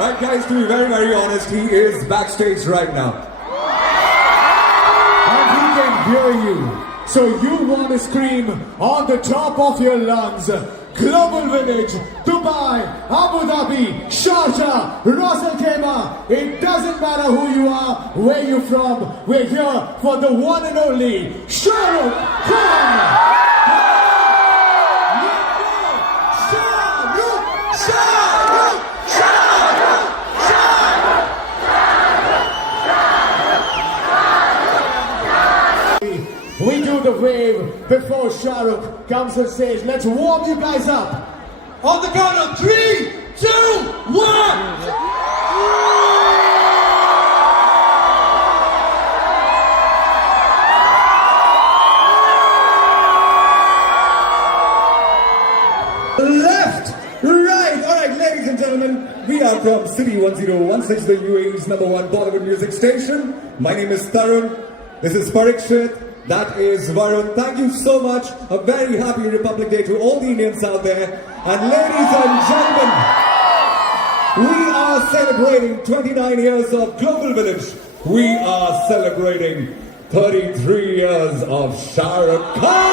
Right, guys, to be very, very honest, he is backstage right now. And he can hear you. So you want to scream on the top of your lungs. Global Village, Dubai, Abu Dhabi, Sharjah, Ras Al Khaimah. It doesn't matter who you are, where you're from. We're here for the one and only Shah Rukh Khan. We do the wave before Shah Rukh comes on stage. Let's warm you guys up. On the count of 3, 2, 1. Left, right. All right, ladies and gentlemen, we are from City 1016, the UAE's #1 Bollywood music station. My name is Tarun. This is Parikshit. That is Varun. Thank you so much. A very happy Republic Day to all the Indians out there. And ladies and gentlemen, we are celebrating 29 years of Global Village. We are celebrating 33 years of Shah Rukh Khan.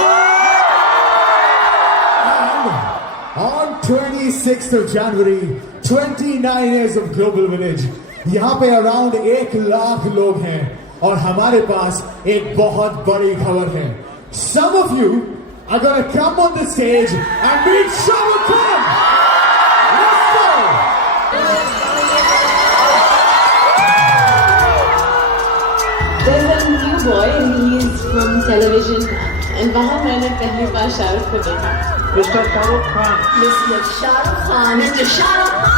On 26th of January, 29 years of Global Village. यहाँ पे around 1 lakh लोग हैं और हमारे पास एक बहुत बड़ी खबर है. Some of you are going to come on the stage and meet Shah Rukh Khan. Let's go. There's a new boy and he's from television and वहाँ मैंने पहली बार शाहरुख को देखा. Mr. Shah Rukh Khan. Mr. Shah Rukh Khan. Mr. Shah Rukh Khan.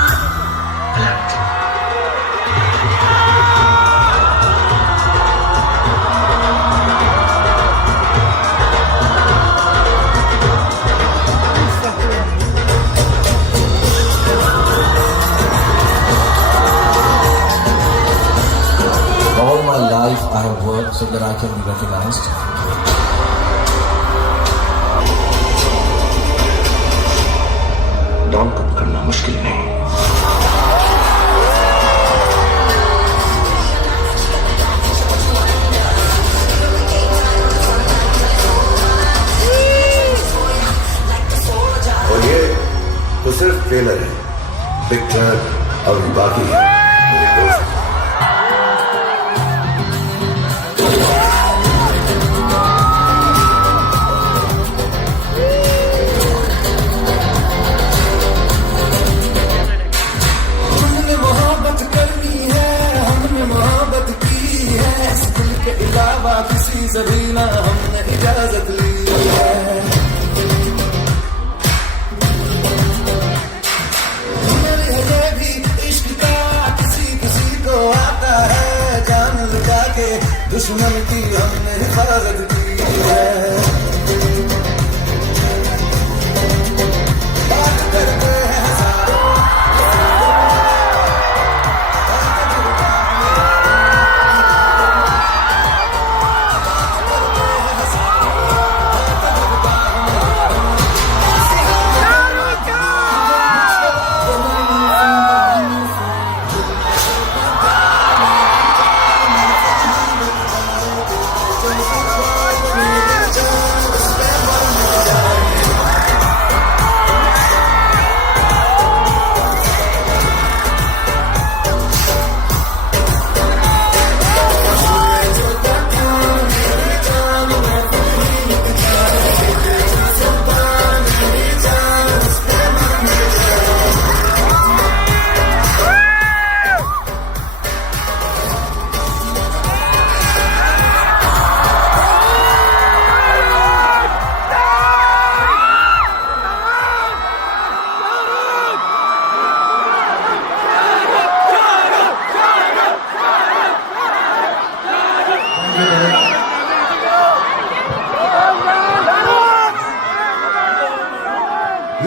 All my life I have worked so that I can be recognized. डॉन cut करना मुश्किल नहीं. और ये तो सिर्फ ट्रेलर है. पिक्चर अभी बाकी है. किसी से भी ना हमने इजाजत ली है. ये भी इश्क का किसी किसी को आता है. जान लगा के दुश्मन की हमने हिफाजत की है. बात करते हैं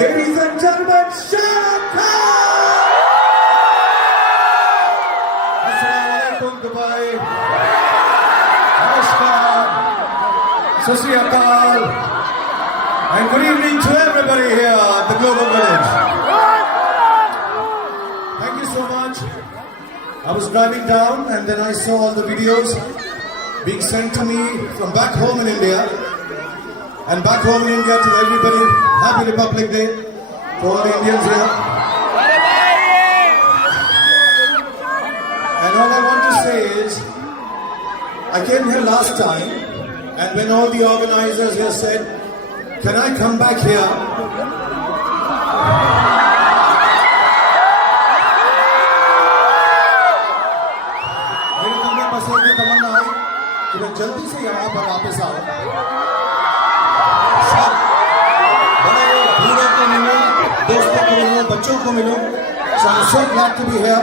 Ladies and gentlemen, Shah Rukh Khan! Assalamualaikum Dubai. Namaskar. Sat Sri Akal. And good evening to everybody here at the Global Village. Thank you so much. I was driving down and then I saw all the videos being sent to me from back home in India. And back home in India, to everybody, Happy Republic Day to all the Indians here. And all I want to say is, I came here last time, and when all the organizers here said, can I come back here? मेरे दिल में बस एक ही तमन्ना आई कि मैं जल्दी से यहाँ पर वापस आऊँ। सब बड़े बूढ़ों को मिलूँ, दोस्तों को मिलूँ, बच्चों को मिलूँ। So I'm so glad to be here.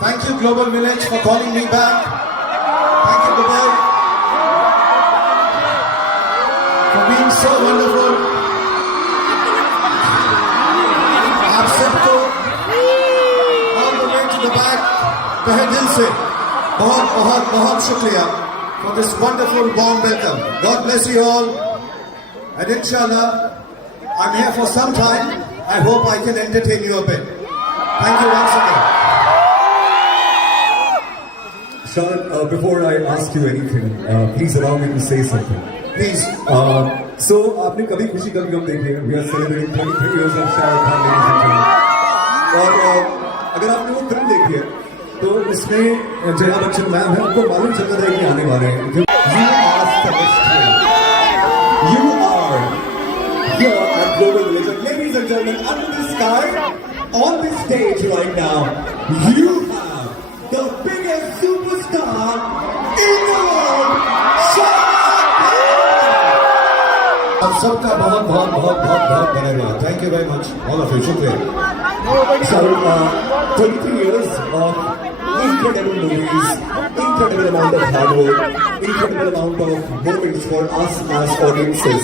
Thank you Global Village for calling me back. Thank you Dubai for being so wonderful. आप सबको all the way to the back तहे दिल से बहुत बहुत बहुत शुक्रिया for this wonderful warm welcome. God bless you all. And inshallah, I'm here for some time. I hope I can entertain you a bit. Thank you once again. Sharan, before I ask you anything, please allow me to say something. Please. So, आपने कभी खुशी कभी गम देखी है? We are celebrating 23 years of Shah Rukh Khan, ladies and gentlemen. और अगर आपने वो फिल्म देखी है, तो इसमें जया बच्चन मैम है, आपको मालूम चल रहा है कि आने वाले हैं. You are celestial. You are here at Global Village. Ladies and gentlemen, under the sky, on this stage right now, you have the biggest superstar in the world, Shah Rukh Khan. आप सबका बहुत बहुत बहुत बहुत बहुत धन्यवाद. Thank you very much, all of you. शुक्रिया. So, 23 years of incredible movies, incredible amount of hard work, incredible amount of moments for us as audiences.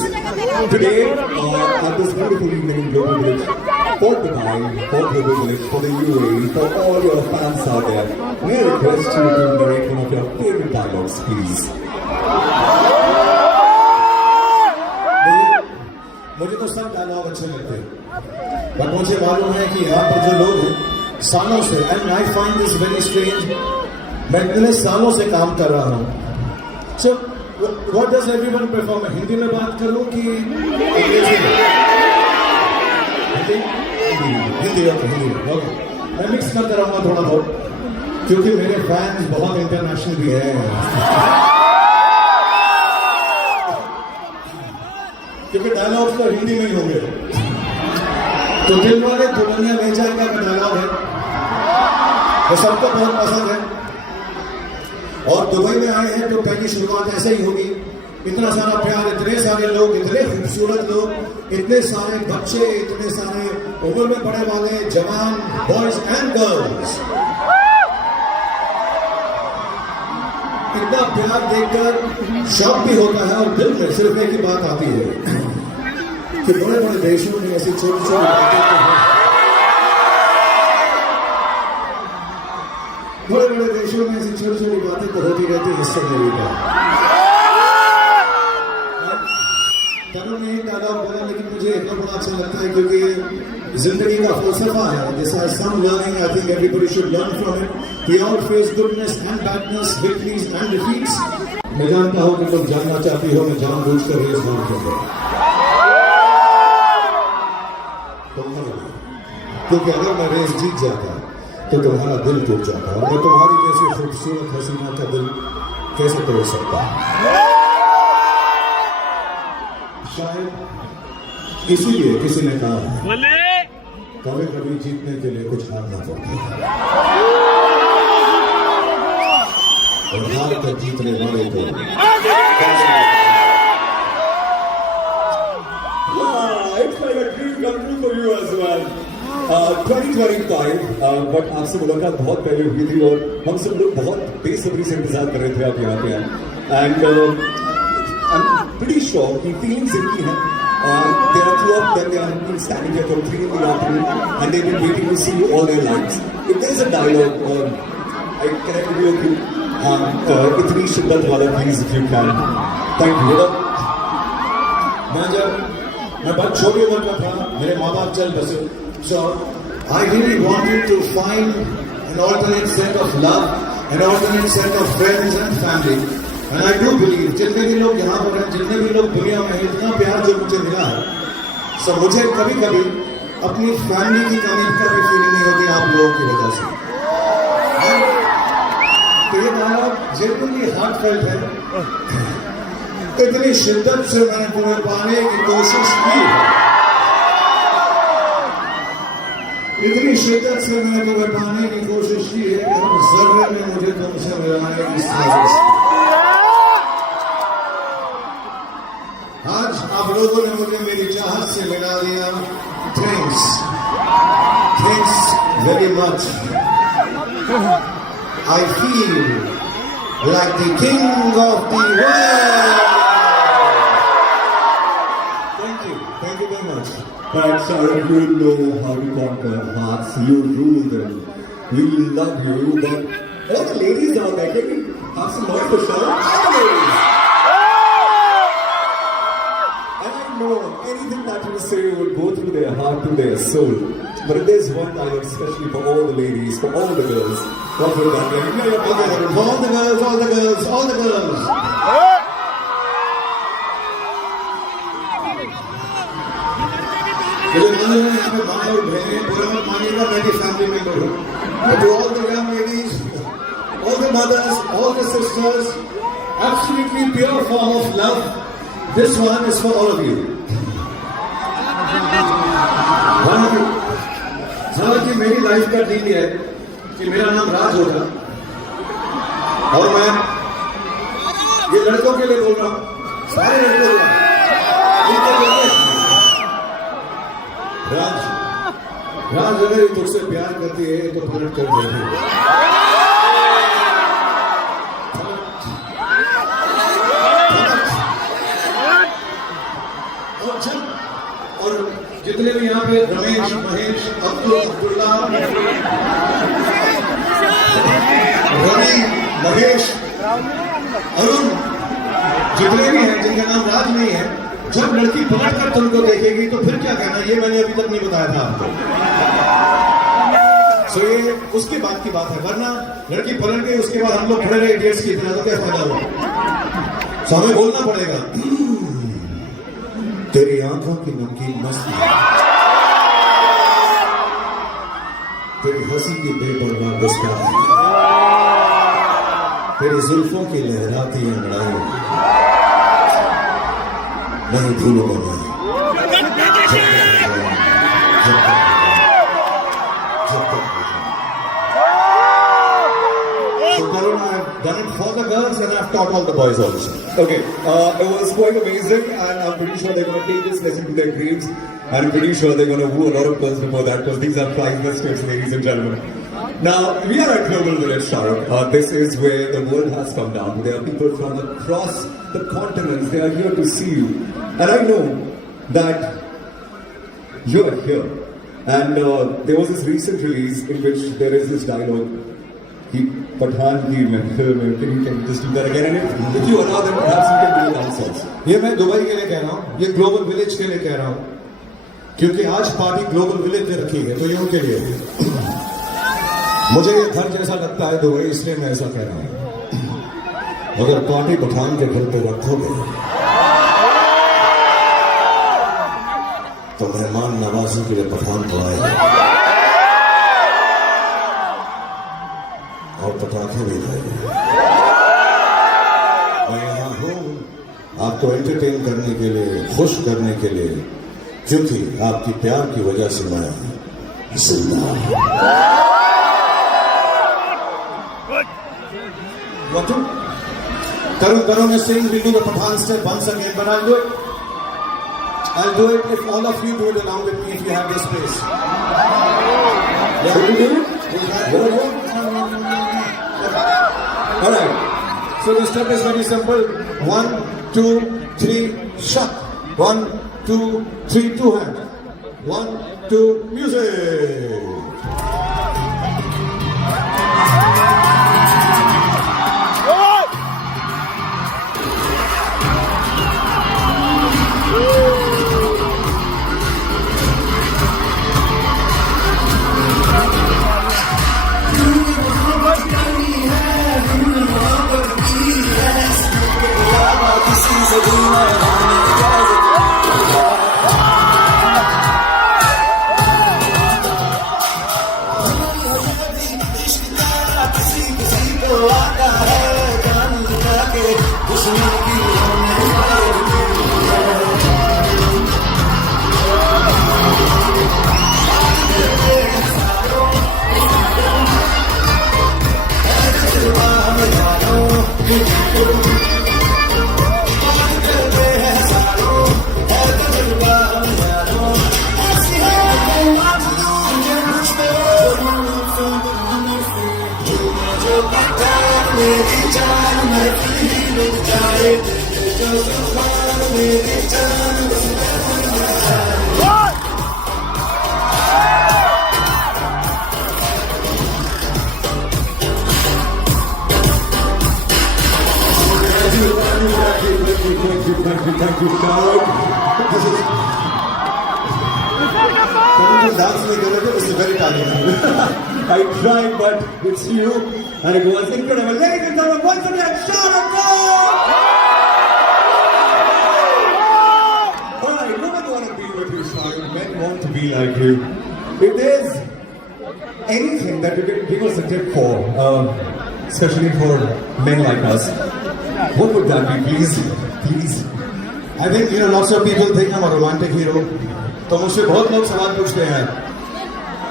Today, at this beautiful evening in Global Village, for Dubai, for Global Village, for the UAE, for all your fans out there, may I request you to narrate one of your favorite dialogues, please. मुझे तो सब dialogue अच्छे लगते हैं, but मुझे मालूम है कि यहाँ पर जो लोग हैं सालों से, and I find this very strange, मैं इतने सालों से काम कर रहा हूँ. So what does everyone prefer? मैं हिंदी में बात करूँ कि अंग्रेजी में? हिंदी ओके. मैं मिक्स करता रहूँगा थोड़ा बहुत, क्योंकि मेरे फैंस बहुत इंटरनेशनल भी हैं. क्योंकि डायलॉग तो हिंदी में ही होंगे. तो दिल वाले दुल्हनिया ले जाएगा का डायलॉग है, वो सबको बहुत पसंद है. और दुबई में आए हैं तो पहली शुरुआत ऐसे ही होगी. इतना सारा प्यार, इतने सारे लोग, इतने खूबसूरत लोग, इतने सारे बच्चे, इतने सारे उम्र में बड़े वाले जवान, बॉयज एंड गर्ल्स. इतना प्यार देखकर शौक भी होता है और दिल में सिर्फ एक ही बात आती है कि बड़े बड़े देशों में ऐसी छोटी छोटी बातें तो हैं. बड़े बड़े देशों में ऐसी छोटी छोटी बातें तो होती रहती है. इससे मेरी बात तरुण ने डायलॉग बोला, लेकिन मुझे इतना बड़ा अच्छा लगता है क्योंकि जिंदगी का फलसफा है. This has some learning. I think everybody should learn from it. We all face goodness and badness, victories and defeats. मैं जानता हूँ कि तुम जानना चाहती हो, मैं जानबूझकर रेस बांध दूंगा. क्योंकि अगर मैं रेस जीत जाता तो तुम्हारा दिल टूट जाता, और मैं तुम्हारी जैसी खूबसूरत हसीना का दिल कैसे तोड़ सकता. शायद इसीलिए किसी ने कहा कभी कभी जीतने के लिए कुछ हारना पड़ता है, और हार कर जीतने वाले को It's like a dream come true for you as well. 2025, but आपसे मुलाकात बहुत पहले हुई थी और हम सब लोग बहुत बेसब्री से इंतजार कर रहे थे आप यहाँ पे आए. एंड I'm pretty sure कि feelings इनकी हैं. There are two of them. They have been standing here from 3 in the afternoon, and they've been waiting to see you all their lives. If there is a dialogue, I connect with you. इतनी शिद्दत वाला, please, if you can. Thank you. मैं बहुत छोटी उम्र का था, मेरे माँ बाप चल बसे. So I really wanted to find an an alternate set of love, an alternate set of friends and family. And I do believe, जितने भी लोग यहाँ पर हैं, जितने भी लोग दुनिया में हैं, इतना प्यार जो मुझे मिला है, सब मुझे कभी-कभी अपनी फैमिली की कमी का भी फीलिंग नहीं होती आप लोगों की वजह से। तो ये डायलॉग जेन्युइनली हार्टफेल्ट है। इतनी शिद्दत से मैंने तुम्हें पाने की कोशिश की है, इतनी शिद्दत से मैंने तुम्हें पाने की कोशिश की है, हर जर्रे में मुझे तुमसे मिलाने की साजिश की। आज आप लोगों ने मुझे मेरी चाहत से मिला दिया। Thanks very much. I feel like the king of the world. Thank you very much. But Shahrukh, you know how to conquer hearts. You rule them. We love you. But all the ladies out there, can you have some noise for Shahrukh? All the ladies. And I know anything that you say will go through their heart to their soul. But if there's one dialogue, especially for all the ladies, for all the girls, what would that be? All the girls, all the girls, all the girls. मुझे मालूम है यहाँ पे माँ और बहनें, बुरा मत मानिएगा, मैं भी फैमिली मेंबर हूँ। But to all the young ladies, all the mothers, all the sisters, absolutely pure form of love. This one is for all of you. हालांकि मेरी लाइफ का ड्रीम है कि मेरा नाम राज होगा और मैं ये लड़कों के लिए बोल रहा हूँ, सारे लड़कों के लिए। राज अगर ये तुझसे प्यार करती है तो पलट कर देगी। और जितने भी यहाँ पे रमेश, महेश, अब्दुल, अब्दुल्ला, रवि, महेश, अरुण, जितने भी हैं जिनका नाम राज नहीं है, जब लड़की पलट कर तुमको देखेगी तो फिर क्या कहना, ये मैंने अभी तक नहीं बताया था आपको। सो ये उसके बाद की बात है, वरना लड़की पलट गई उसके बाद हम लोग खड़े रहे इडियट्स की तरह, तो क्या फायदा हुआ। सो हमें बोलना पड़ेगा, तेरी आंखों की नमकीन मस्ती, तेरी हंसी की बेपरवाह मुस्कान, तेरी जुल्फों की लहराती अंगड़ाई, नहीं भूलूंगा मैं। So Tarun, I've done it for the girls and I've taught all the boys also. Okay, it was quite amazing, and I'm pretty sure they're going to take this lesson to their graves, and I'm pretty sure they're going to woo a lot of girls before that, because these are priceless tips, ladies and gentlemen. Now, we are at Global Village, Shahrukh. This is where the world has come down. There are people from across the continents. They are here to see you, and I know that you're here. And there was this recent release in which there is this dialogue. Pathan ki mein film mein, can you just do that again? And if you allow them, perhaps you can do it ourselves. ये मैं Dubai के लिए कह रहा हूँ, ये global village के लिए कह रहा हूँ, क्योंकि आज पार्टी ग्लोबल विलेज में रखी है, तो ये उनके लिए है। मुझे ये घर जैसा लगता है दुबई, इसलिए मैं ऐसा कह रहा हूँ। अगर पार्टी पठान के घर पे रखोगे तो मेहमान नवाजी के लिए पठान तो आएगा और पटाखे भी खाएंगे। मैं यहाँ हूँ आपको एंटरटेन करने के लिए, खुश करने के लिए, क्योंकि आपकी प्यार की वजह से मैं जिंदा हूँ। Tarun is saying we'll do the Pathan step once again, but I'll do it. I'll do it if all of you do it along with me, if you have this space. Should we do it? All right. So the step is very simple. 1, 2, 3, shut. 1, 2, 3, 2 hands. 1, 2, music. Thank you, Farooq. Dance नहीं कर रहे थे उससे very time I tried, but it's you, and it was incredible. Ladies and gentlemen, once again, shout out! All right, women want to be with you, Sharon. Men want to be like you. If there's anything that you can give us a tip for, especially for men like us, what would that be, please? Please. I think lots of people think I'm a romantic hero. तो मुझसे बहुत लोग सवाल पूछते हैं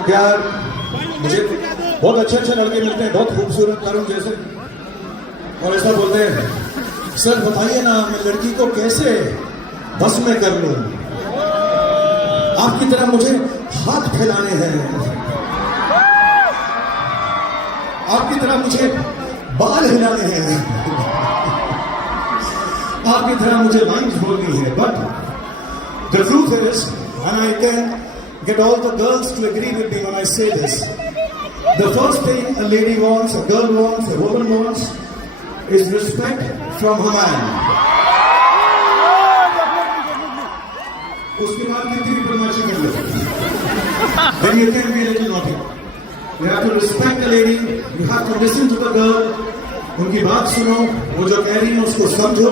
क्या मुझे बहुत अच्छे लड़के मिलते हैं बहुत खूबसूरत तरुण जैसे और ऐसा बोलते हैं सर बताइए ना मैं लड़की को कैसे बस में कर लूं आपकी तरह मुझे हाथ फैलाने हैं आपकी तरह मुझे बाल हिलाने हैं आपकी तरह मुझे लाइन्स बोलनी है but the truth is, and I can get all the girls to agree with me when I say this, the first thing a lady wants, a girl wants, a woman wants, is respect from her man. उसके बाद कितनी भी बदमाशी कर लो, then you can be a little naughty. You have to respect the lady, you have to listen to the girl, उनकी बात सुनो, वो जो कह रही है उसको समझो,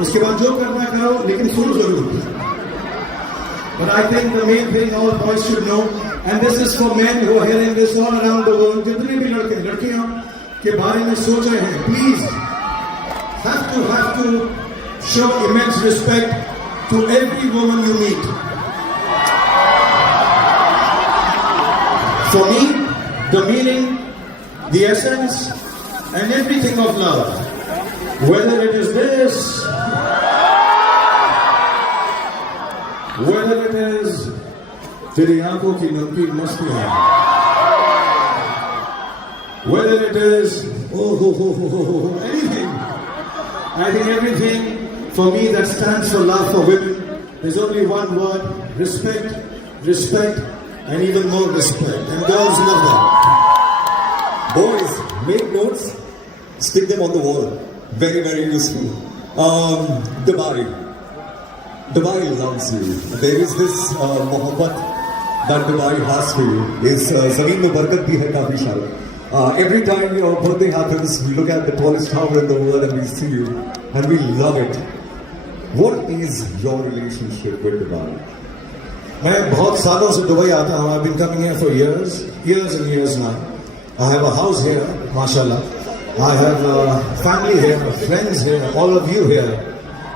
उसके बाद जो करना करो लेकिन सुनो जरूर. But I think the main thing all boys should know, and this is for men who are hearing this all around the world, जितने भी लड़के लड़कियां के बारे में सोच रहे हैं, please have to show immense respect to every woman you meet. For me, the meaning, the essence, and everything of love, whether it is this, whether it is तेरी आंखों की नमकीन मस्तियां, whether it is anything, I think everything for me that stands for love for women, there's only one word: respect, respect, and even more respect. And girls love that. Boys, make notes, stick them on the wall. Very, very useful. Dubai loves you. There is this mohabbat that Dubai has for you. Is zameen mein barakat bhi hai kafi sara. Every time your birthday happens, we look at the tallest tower in the world and we see you, and we love it. What is your relationship with Dubai? मैं बहुत सालों से Dubai आता हूँ. I've been coming here for years and years now. I have a house here, mashallah. I have family here, friends here, all of you here.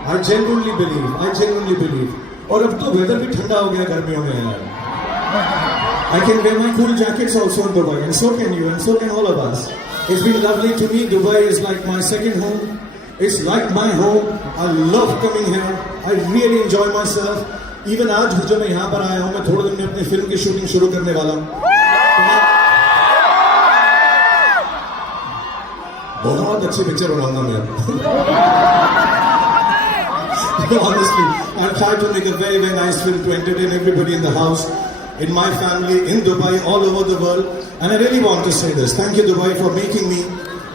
I genuinely believe. और अब तो weather भी ठंडा हो गया गर्मियों में यार. I can wear my cool jackets also in Dubai, and so can you, and so can all of us. It's been lovely to me. Dubai is like my second home. It's like my home. I love coming here. I really enjoy myself. Even आज जो मैं यहाँ पर आया हूँ, मैं थोड़े दिन में अपनी फिल्म की शूटिंग शुरू करने वाला हूँ. बहुत अच्छी पिक्चर बनाऊंगा मैं. Honestly, I'll try to make a very, very nice film to entertain everybody in the house, in my family, in Dubai, all over the world. And I really want to say this. Thank you, Dubai, for making me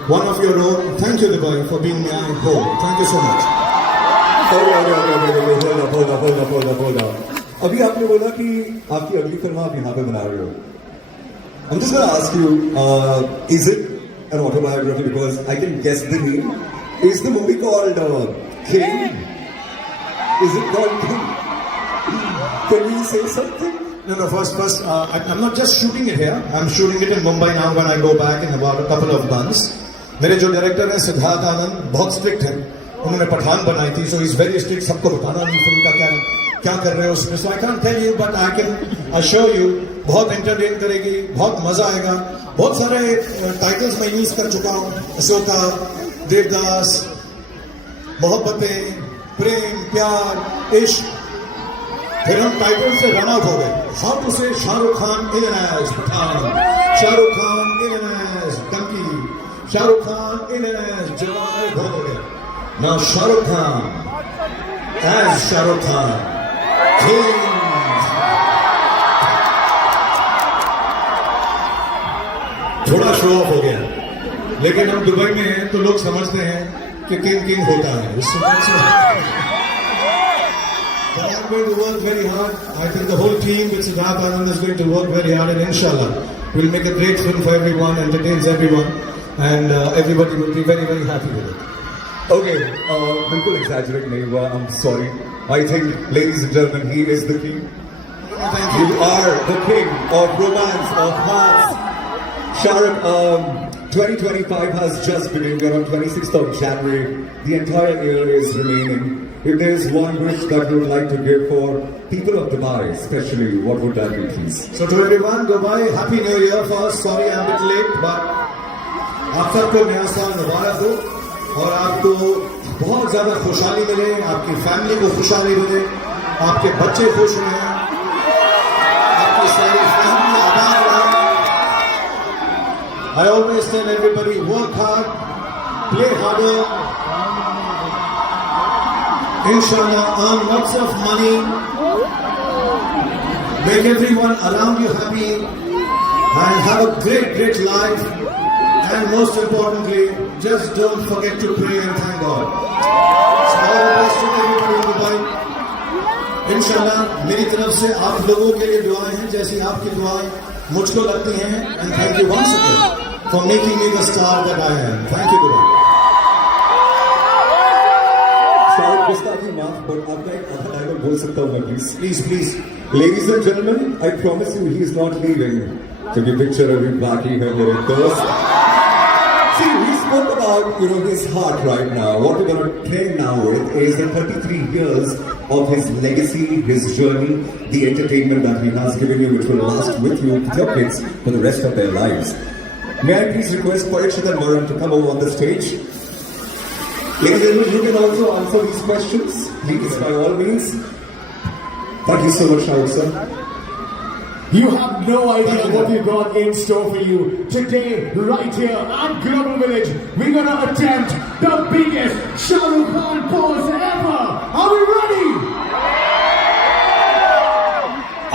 one of your own. Thank you, Dubai, for being my home. Thank you so much. Hold up. अभी आपने बोला कि आपकी अगली film आप यहाँ पे बना रहे हो. I'm just gonna ask you, is it an autobiography? Because I can guess the name. Is the movie called King? Is it called King? Can you say something? No, first, I'm not just shooting it here. I'm shooting it in Mumbai now when I go back in about a couple of months. मेरे जो director हैं सिद्धार्थ आनंद बहुत strict हैं, उन्होंने पठान बनाई थी, so is very strict, सबको बताना नहीं फिल्म का क्या क्या कर रहे हो उसमें, so I can't tell you but I can assure you बहुत एंटरटेन करेगी, बहुत मजा आएगा। बहुत सारे टाइटल्स मैं यूज कर चुका हूँ, अशोका, देवदास, मोहब्बतें, प्रेम, प्यार, इश्क, फिर हम टाइटल से रन आउट हो गए। हाउ टू से शाहरुख खान इन एज पठान, शाहरुख खान इन एज डंकी, शाहरुख खान इन एज जवान, बहुत हो गया। Now Shahrukh Khan as Shahrukh Khan, King. थोड़ा शो ऑफ हो गया, लेकिन हम दुबई में हैं तो लोग समझते हैं कि किंग किंग होता है। But I'm going to work very hard. I think the whole team with Siddharth Anand is going to work very hard, and inshallah we'll make a great film for everyone, entertains everyone, and everybody will be very, very happy with it. Okay, बिल्कुल exaggerate नहीं हुआ, I'm sorry. I think, ladies and gentlemen, he is the king. Thank you. You are the king of romance, of hearts. Shahrukh, 2025 has just begun. We're on 26th of January. The entire year is remaining. If there is one wish that you would like to give for people of Dubai, especially, what would that be, please? So to everyone, Dubai, Happy New Year first. Sorry I'm a bit late, but आप सबको नया साल मुबारक हो और आपको बहुत ज्यादा खुशहाली मिले, आपकी फैमिली को खुशहाली मिले, आपके बच्चे खुश रहें, आपकी सारी फैमिली आबाद रहे। I always tell everybody, work hard, play harder, inshallah earn lots of money, make everyone around you happy, and have a great, great life. And most importantly, just don't forget to pray and thank God. So all the best to everybody in Dubai. Inshallah, मेरी तरफ से आप लोगों के लिए दुआएं हैं, जैसी आपकी दुआएं मुझको लगती हैं. And thank you once again for making me the star that I am. Thank you, Dubai. शायद गुस्ताखी माफ, but आपका एक आधा डायलॉग बोल सकता हूँ मैं, please? Please, please. Ladies and gentlemen, I promise you he is not leaving. So you picture every backy है मेरे दोस्त. See, we spoke about, his heart right now. What we're going to play now with is the 33 years of his legacy, his journey, the entertainment that he has given you, which will last with you, with your kids, for the rest of their lives. May I please request Parikshit and Varun to come over on the stage? Ladies and gentlemen, you can also answer these questions, please, by all means. Thank you so much, Shahrukh sir. You have no idea what we've got in store for you. Today, right here at Global Village, we're gonna attempt the biggest Shahrukh Khan pose ever. Are we ready?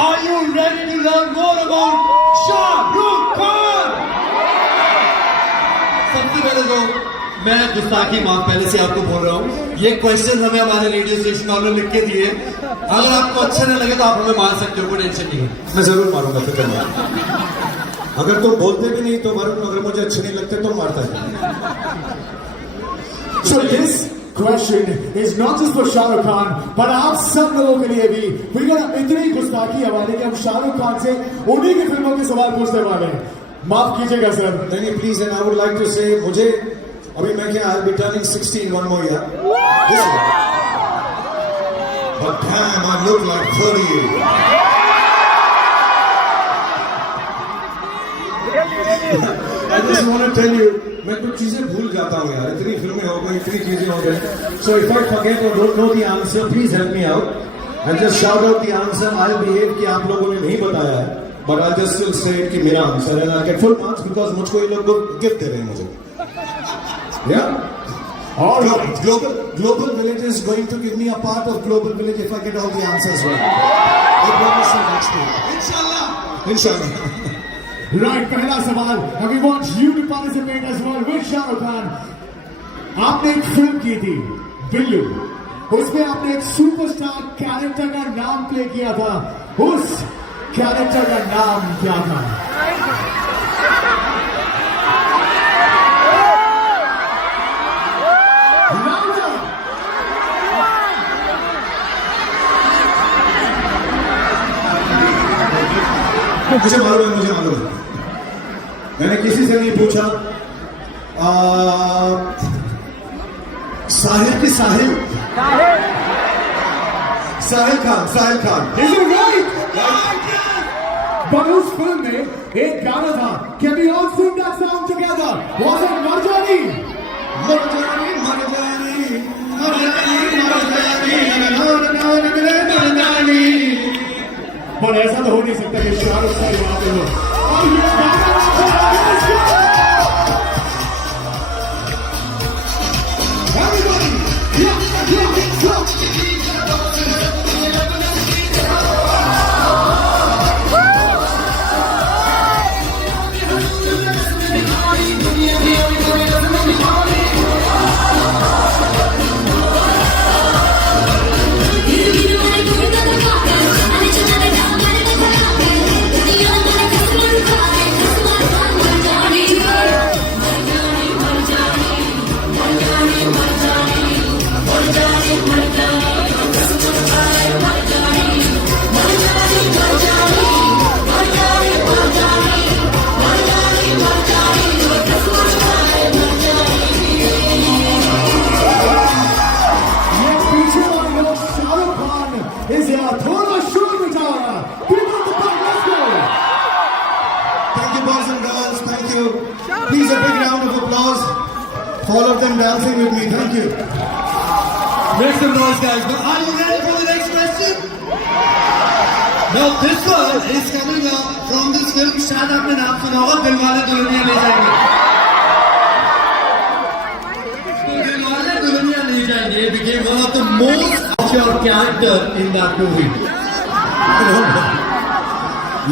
Are you ready to learn more about Shahrukh Khan? सबसे पहले तो मैं गुस्ताखी माफ पहले से आपको बोल रहा हूँ, ये क्वेश्चन हमें हमारे रेडियो स्टेशन वालों ने लिख के दिए। अगर आपको अच्छा नहीं लगे तो आप हमें मार सकते हो, कोई टेंशन नहीं है। मैं जरूर मारूंगा, फिक्र मत। अगर तुम बोलते भी नहीं तो मारूंगा, अगर मुझे अच्छे नहीं लगते तो मारता है। So this question is not just for Shahrukh Khan, but आप सब लोगों के लिए भी। We're gonna इतनी गुस्ताखी हमारे कि हम शाहरुख खान से उन्हीं की फिल्मों के सवाल पूछने वाले हैं। माफ कीजिएगा सर। नहीं please, and I would like to say, मुझे अभी मैं क्या, I will be turning 16 one more year. This year. But damn, I look like 38. I just want to tell you, मैं कुछ चीजें भूल जाता हूँ यार, इतनी फिल्में हो गई, इतनी चीजें हो गई. So if I forget or don't know the answer, please help me out. And just shout out the answer. I'll behave कि आप लोगों ने नहीं बताया है, but I'll just still say कि मेरा आंसर है. I'll get full marks because मुझको ये लोग गिफ्ट दे रहे हैं मुझे. Yeah. All right. Global Village is going to give me a part of Global Village if I get all the answers right. I promise you next week. इंशाल्लाह। Inshallah. Right, पहला सवाल, and we want you to participate as well with Shahrukh Khan. आपने एक film की थी, बिल्लू, उसमें आपने एक सुपरस्टार कैरेक्टर का नाम प्ले किया था, उस कैरेक्टर का नाम क्या था? मुझे मालूम है, मैंने किसी से नहीं पूछा, साहिल की Sahil Sahil Khan Is it right? But उस फिल्म में एक गाना था. Can we all sing that song together? Was it Marjani? पर ऐसा तो हो नहीं सकता कि शाहरुख खान वहां पे हो. और ये गाना let's go! Everybody, is here. थोड़ा शोर मचाओ. People of the park, let's go. Thank you, boys and girls. Thank you. Please, a big round of applause for all of them dancing with me. Thank you. Make some noise, guys. But are you ready for the next question? Now, this one is coming up from this film. शायद आपने नाम सुना होगा, दिलवाले दुल्हनिया ले जाएंगे. दिलवाले दुल्हनिया ले जाएंगे became one of the most of your character in that movie.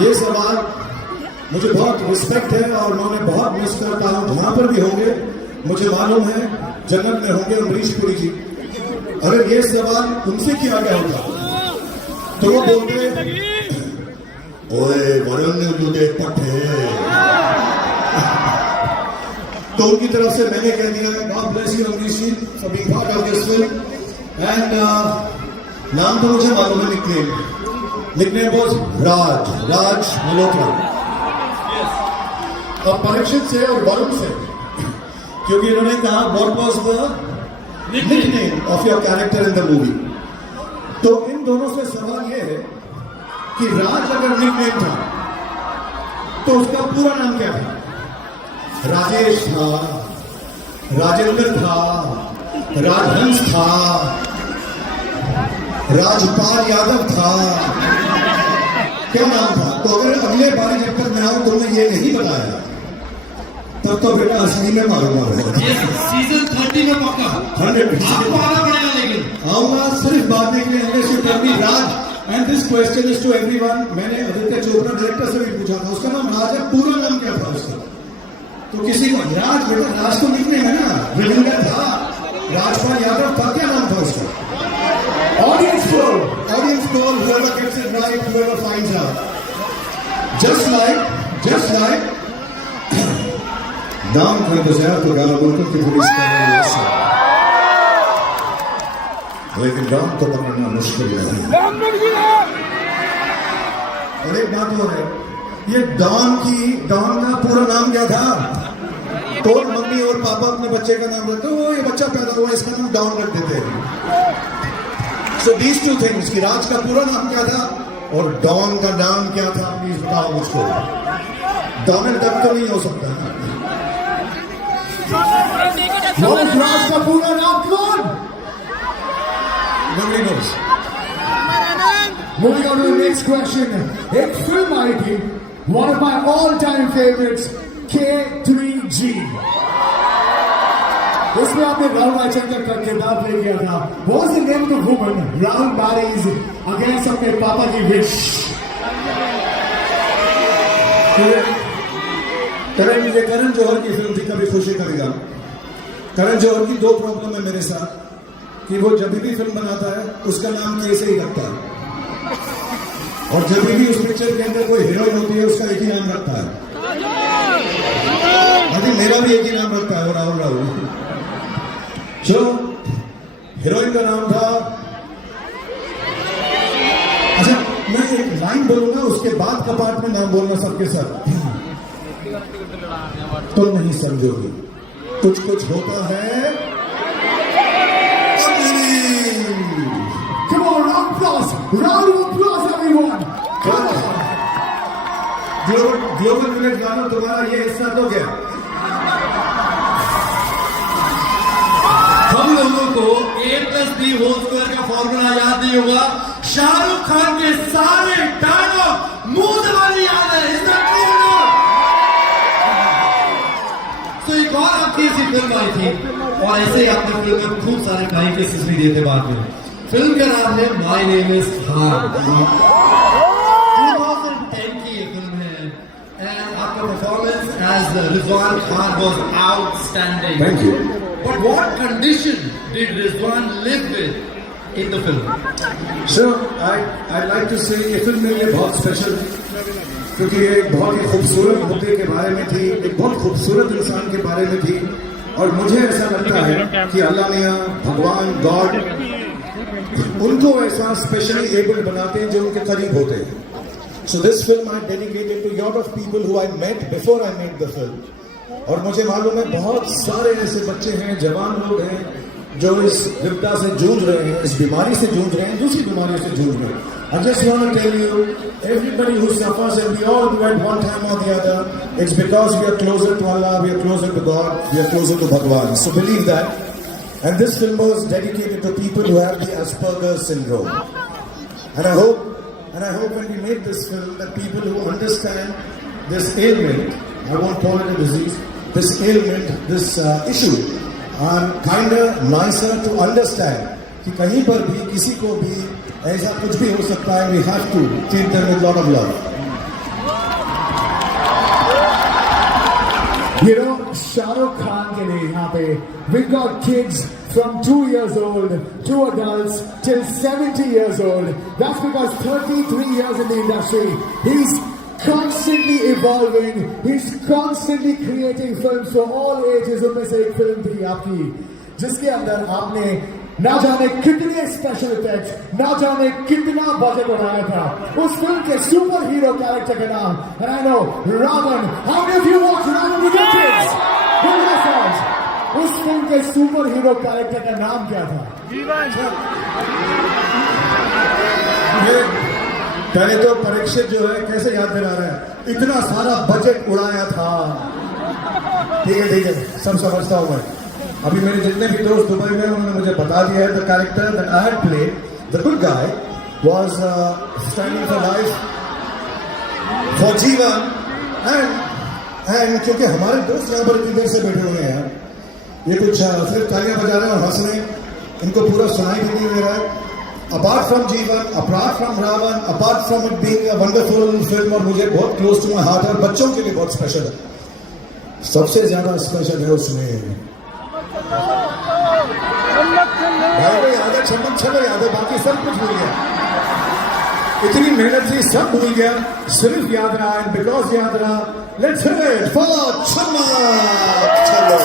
ये सवाल मुझे बहुत रिस्पेक्ट है और मैं उन्हें बहुत मिस करता हूँ. वहां पर भी होंगे, मुझे मालूम है. जन्नत में होंगे अमरीश पुरी जी. अगर ये सवाल उनसे किया गया होता तो वो बोलते, ओए वरुण तुझे पट्टे. तो उनकी तरफ से मैंने कह दिया, God bless you Amrish ji for being part of this film. And नाम तो मुझे मालूम है. Nickname was Raj Malhotra. और परीक्षित से और वरुण से, क्योंकि इन्होंने कहा what was the nickname of your character in the movie. तो इन दोनों से सवाल यह है कि राज अगर निकनेम था तो उसका पूरा नाम क्या था? राजेश था, राजेंद्र था, राजहंस था, राजपाल यादव था, क्या नाम था? तो अगर अगले बार जब तक मैं आऊं तुमने ये नहीं बताया तब तो बेटा असली में मारूंगा. सीजन 30 में पक्का 100% आपको आना पड़ेगा. लेकिन आऊंगा सिर्फ बात देखने. Raj and this question is to everyone. मैंने आदित्य चोपड़ा डायरेक्टर से भी पूछा था, उसका नाम राज है, पूरा नाम क्या था उसका? तो किसी को राज, बेटा राज तो निकनेम है ना. रविंदर था, राजपाल यादव था, क्या नाम था उसका? Audience poll, whoever gets it right, whoever finds out. Just like नाम कर दो यार तो गाना बोलते कि पुलिस का लेकिन नाम तो पकड़ना मुश्किल है. और एक बात और है, ये डॉन का पूरा नाम क्या था? तो मम्मी और पापा अपने बच्चे का नाम रखते हो, ये बच्चा पैदा हुआ इसका नाम डॉन रख देते हैं. सो दीज टू थिंग्स कि राज का पूरा नाम क्या था और डॉन का नाम क्या था, प्लीज बताओ मुझको. डोनाल्ड डक तो नहीं हो सकता. राज का पूरा नाम कौन? Nobody knows. Moving on to the next question. एक फिल्म आई थी, one of my all-time favorites, K3G. उसमें आपने राहुल रायचंद्र का किरदार प्ले किया था. What was the name of the woman Rahul marries against अपने पापा की wish? करण जौहर की फिल्म थी कभी खुशी कभी गम. करण जौहर की दो प्रॉब्लम है मेरे साथ कि वो जब भी फिल्म बनाता है उसका नाम कैसे ही रखता है, और जब भी उस पिक्चर के अंदर कोई हीरोइन होती है उसका एक ही नाम रखता है. अभी मेरा भी एक ही नाम रखता है, राहुल. जो हीरोइन का नाम था, अच्छा मैं एक लाइन बोलूंगा उसके बाद का पार्ट में नाम बोलना सबके साथ, तुम नहीं समझोगी. कुछ कुछ होता है Come on, round of applause, everyone. Come on. Global village गानों तुम्हारा ये हिस्सा तो क्या? हम लोगों को A+B होल स्क्वायर का फॉर्मूला याद नहीं होगा। शाहरुख खान के सारे डायलॉग मुंह जबानी याद है। Is that true or not? तो एक और आपकी ऐसी फिल्म आई थी और ऐसे ही आपने फिल्म में खूब सारे फ्लाइंग केसेस भी दिए थे बाद में। फिल्म का नाम है माय नेम इज खान। 2010 की ये फिल्म है एंड आपका performance as Rizwan Khan was outstanding. Thank you. But what condition did Rizwan live with in the film? So I'd like to say ये फिल्म मेरे लिए बहुत स्पेशल थी क्योंकि ये एक बहुत ही खूबसूरत मुद्दे के बारे में थी, एक बहुत खूबसूरत इंसान के बारे में थी और मुझे ऐसा लगता है कि अल्लाह मियाँ, भगवान, गॉड उनको ऐसा स्पेशली एबल्ड बनाते हैं जो उनके करीब होते हैं। So this film I dedicated to a lot of people who I met before I made the film. और मुझे मालूम है बहुत सारे ऐसे बच्चे हैं, जवान लोग हैं जो इस विपदा से जूझ रहे हैं, इस बीमारी से जूझ रहे हैं, दूसरी बीमारियों से जूझ रहे हैं। I just want to tell you, everybody who suffers, and we all do at one time or the other, it's because we are closer to Allah, we are closer to God, we are closer to Bhagwan. So believe that. And this film was dedicated to people who have the Asperger's syndrome. And I hope when we make this film that people who understand this ailment, I won't call it a disease, this ailment, this issue, are kinder, nicer to understand कि कहीं पर भी किसी को भी ऐसा कुछ भी हो सकता है. We have to treat them with a lot of love. You know, Shahrukh Khan के लिए यहाँ पे we got kids from 2 years old to adults till 70 years old. That's because 33 years in the industry. He's constantly evolving. He's constantly creating films for all ages. उनमें से एक film थी आपकी जिसके अंदर आपने ना जाने कितने स्पेशल इफेक्ट्स, ना जाने कितना बजट उड़ाया था उस फिल्म के सुपर हीरो कैरेक्टर का नाम, and I know Ravan. How many of you watch Ravan with your kids? Good message. उस फिल्म के सुपर हीरो कैरेक्टर का नाम क्या था? पहले तो परीक्षित जो है कैसे याद दिला रहे हैं, इतना सारा बजट उड़ाया था. ठीक है सब समझता हूं मैं. अभी मेरे जितने भी दोस्त दुबई में उन्होंने मुझे बता दिया है the character that I had played, the good guy, was standing for life for जीवन. एंड क्योंकि हमारे दोस्त यहाँ पर इतनी देर से बैठे हुए हैं, ये कुछ सिर्फ तालियां बजा रहे हैं और हंस रहे हैं, इनको पूरा सुनाई भी नहीं दे रहा है. Apart from Jeevan, apart from Ravan, apart from it being a wonderful film और मुझे बहुत क्लोज टू माई हार्ट और बच्चों के लिए बहुत स्पेशल है, सबसे ज्यादा स्पेशल है उसमें भाई को याद है, चमक छलो याद है, बाकी सब कुछ भूल गया. इतनी मेहनत से सब भूल गया, सिर्फ याद रहा. एंड बिकॉज याद रहा, लेट्स हियर इट फॉर चमक छलो.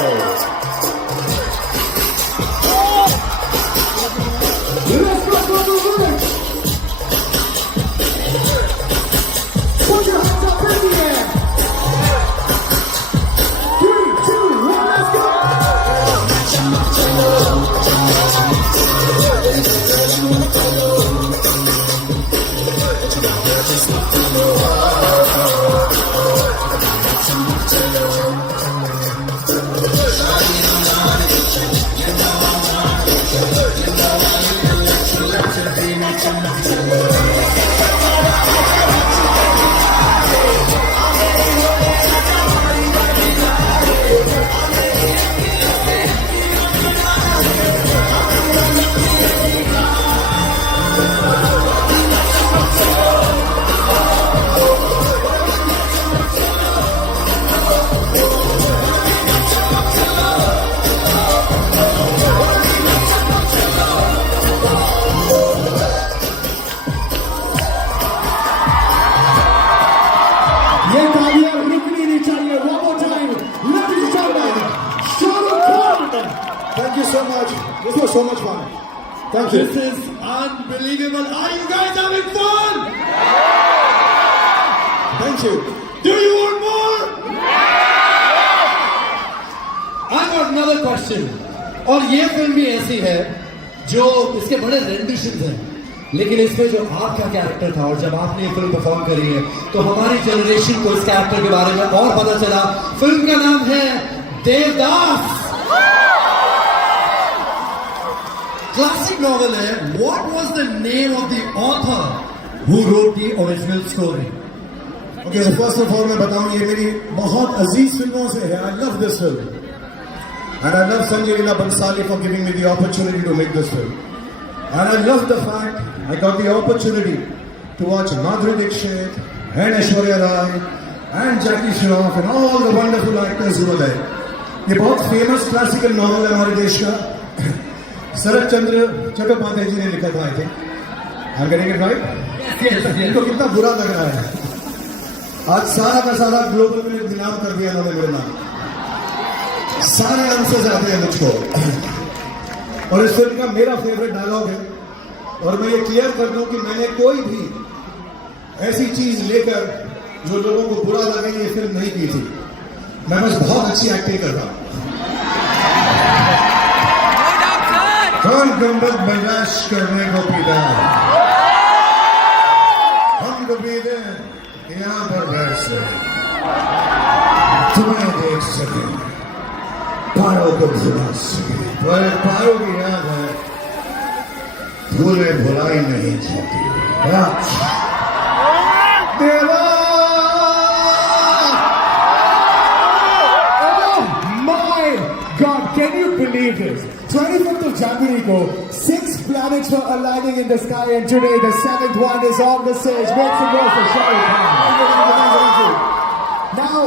This was so much fun. Thank you. This is unbelievable. Are you guys having fun? Thank you. Do you want more? I got question, और ये फिल्म भी ऐसी है जो इसके बड़े रेंडिशंस हैं, लेकिन इसमें जो आपका कैरेक्टर था और जब आपने ये फिल्म परफॉर्म करी है तो हमारी जनरेशन को इस कैरेक्टर के बारे में और पता चला। फिल्म का नाम है देवदास। क्लासिक नॉवल है। What was the name of the author who wrote the original story? Okay, so first of all मैं बताऊं, ये मेरी बहुत अजीज फिल्मों से है। I love this film and I love Sanjay Leela Bhansali for giving me the opportunity to make this film. And I love the fact I got the opportunity to watch Madhuri Dixit and Aishwarya Rai and Jackie Shroff and all the wonderful actors who were there. ये बहुत famous classical novel है हमारे देश का, शरद चंद्र चट्टोपाध्याय जी ने लिखा था। I think I am getting it right? इनको कितना बुरा लग रहा है, आज सारा का सारा ग्लोबल में नीलाम कर दिया उन्होंने मेरे नाम, सारे आंसर आते हैं मुझको। और इस फिल्म का मेरा फेवरेट डायलॉग है, और मैं ये क्लियर कर दूं कि मैंने कोई भी ऐसी चीज लेकर जो लोगों को बुरा लगे ये फिल्म नहीं की थी। मैं बस बहुत अच्छी एक्टिंग कर रहा हूं। कौन गुंबद बर्दाश्त करने को पीता, हम तो पीते यहाँ पर बैठ से तुम्हें देख सके, पारों को भुला सके, पर पारों की याद है भूले भुलाई नहीं जाती। देवा God, can you believe this? 25th of January ko, 6 planets were aligning in the sky, and today the 7th one is on the stage. Make some noise for Shah Rukh Khan. Now,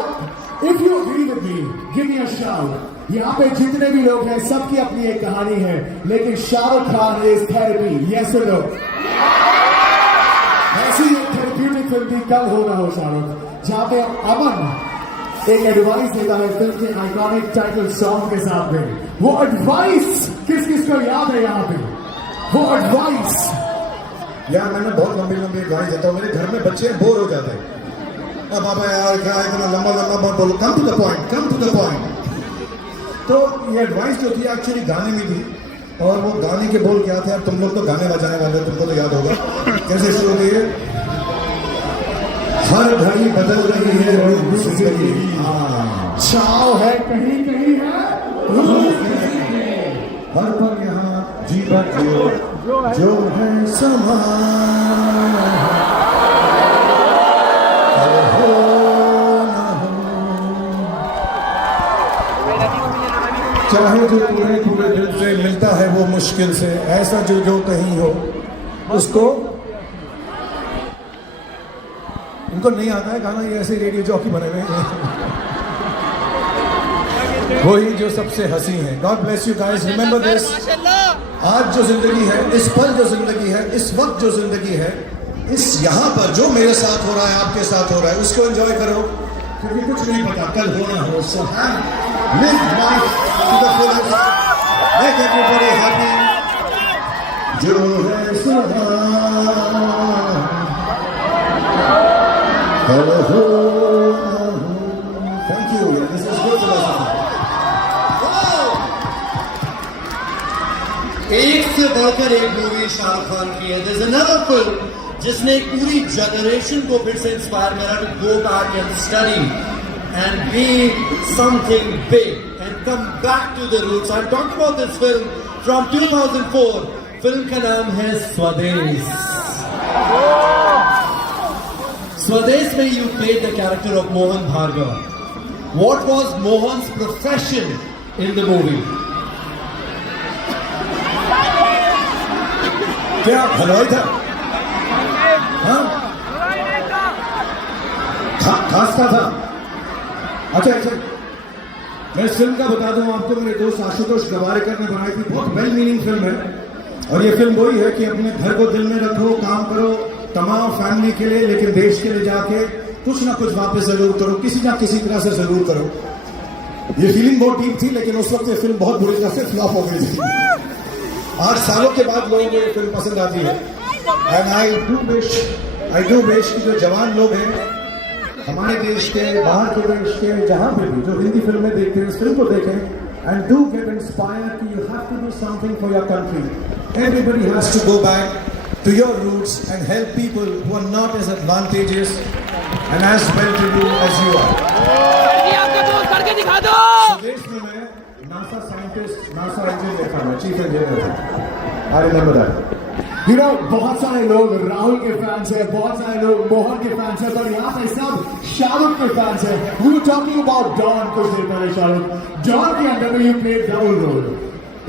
if you agree with me, give me a shout. यहाँ पे जितने भी लोग हैं, सबकी अपनी एक कहानी है, लेकिन Shahrukh Khan is therapy. Yes or no? ऐसी एक थेरेप्यूटिक फिल्म भी कल होना हो शाहरुख, जहाँ पे अमन एक एडवाइस देता है फिल्म के आइकॉनिक टाइटल सॉन्ग के साथ में। वो एडवाइस किस किस को याद है यहाँ पे? वो एडवाइस यार मैंने बहुत लंबी लंबी एडवाइस देता हूँ, मेरे घर में बच्चे बोर हो जाते हैं। अब बाबा यार क्या इतना लंबा लंबा बोलो, come to the point, come to the point. तो ये एडवाइस जो थी एक्चुअली गाने में थी, और वो गाने के बोल क्या थे, तुम लोग तो गाने बजाने वाले, तुमको तो याद होगा। कैसे शुरू होती है? हर घड़ी बदल रही है जिंदगी, छाव है कहीं कहीं है, हर पल यहाँ जीवन जो है समा, हो ना हो, चाहे जो तुम्हें पूरे दिल से मिलता है वो मुश्किल से, ऐसा जो जो कहीं हो उसको। उनको नहीं आता है गाना, ये ऐसे रेडियो जॉकी बने हुए हैं, वही जो सबसे हंसी है। God bless you guys, remember this. आज जो जिंदगी है, इस पल जो जिंदगी है, इस वक्त जो जिंदगी है, इस यहाँ पर जो मेरे साथ हो रहा है, आपके साथ हो रहा है, उसको एंजॉय करो, क्योंकि कुछ नहीं पता कल होना हो। So live life to the fullest, make everybody happy, जो है सुहाना। Thank you. This is good philosophy. एक से बढ़कर एक मूवी शाहरुख खान की है। There's another film जिसने एक पूरी जनरेशन को फिर से इंस्पायर करा to go back and study and be something big and come back to the roots. I'm talking about this film from 2004. Film का नाम है स्वदेश। Swades mein you played the character of Mohan Bhargava. What was Mohan's profession in the movie? क्या हलवाई था? हाँ? खासता था? अच्छा अच्छा, मैं इस फिल्म का बता दूं आपको, मेरे दोस्त आशुतोष गवारेकर ने बनाई थी, बहुत वेल मीनिंग फिल्म है। और ये फिल्म वही है कि अपने घर को दिल में रखो, काम करो तमाम फैमिली के लिए, लेकिन देश के लिए जाके कुछ ना कुछ वापस जरूर करो, किसी ना किसी तरह से जरूर करो। ये फीलिंग बहुत डीप थी, लेकिन उस वक्त ये फिल्म बहुत बुरी तरह से फ्लॉप हो गई थी। 8 सालों के बाद लोगों को ये फिल्म पसंद आती है। एंड आई डू विश कि जो जवान लोग हैं हमारे देश के, बाहर के देश के, जहां पे भी जो हिंदी फिल्में देखते हैं, इस फिल्म को देखें and do get inspired. You have to do something for your country. Everybody has to go back to your roots and help people who are not as advantageous and as well-to-do as you are. देश में मैं NASA scientist, NASA engineer था, मैं chief engineer था. I remember that. You know, बहुत सारे लोग राहुल के फैंस हैं, बहुत सारे लोग मोहन के फैंस हैं, पर यहाँ पे सब शाहरुख के फैंस हैं. We were talking about Don कुछ देर पहले. शाहरुख Don के अंदर में you played double role.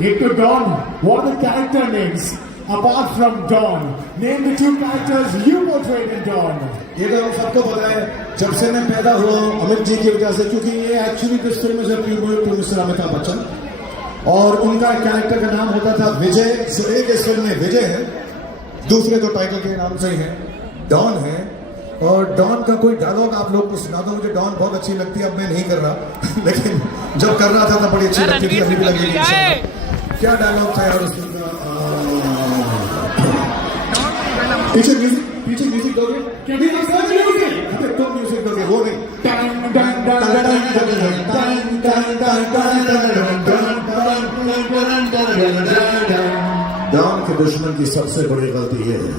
एक तो Don, what are the character names apart from Don? Name the two characters you portrayed in Don. ये तो हम सबको पता है. जब से मैं पैदा हुआ हूँ अमित जी की वजह से, क्योंकि ये actually this film is a tribute to Mr Amitabh Bachchan, और उनका कैरेक्टर का नाम होता था विजय. जो एक इस फिल्म में विजय है, दूसरे तो टाइटल के नाम से ही है, डॉन है. और डॉन का कोई डायलॉग आप लोग को सुना दो. मुझे डॉन बहुत अच्छी लगती है, अब मैं नहीं कर रहा लेकिन जब कर रहा था तब बड़ी अच्छी लगती थी, अभी भी लगेगी. क्या डायलॉग था यार उस फिल्म का? पीछे म्यूजिक दोगे? तुम म्यूजिक दोगे, वो नहीं. डॉन के दुश्मन की सबसे बड़ी गलती ये है,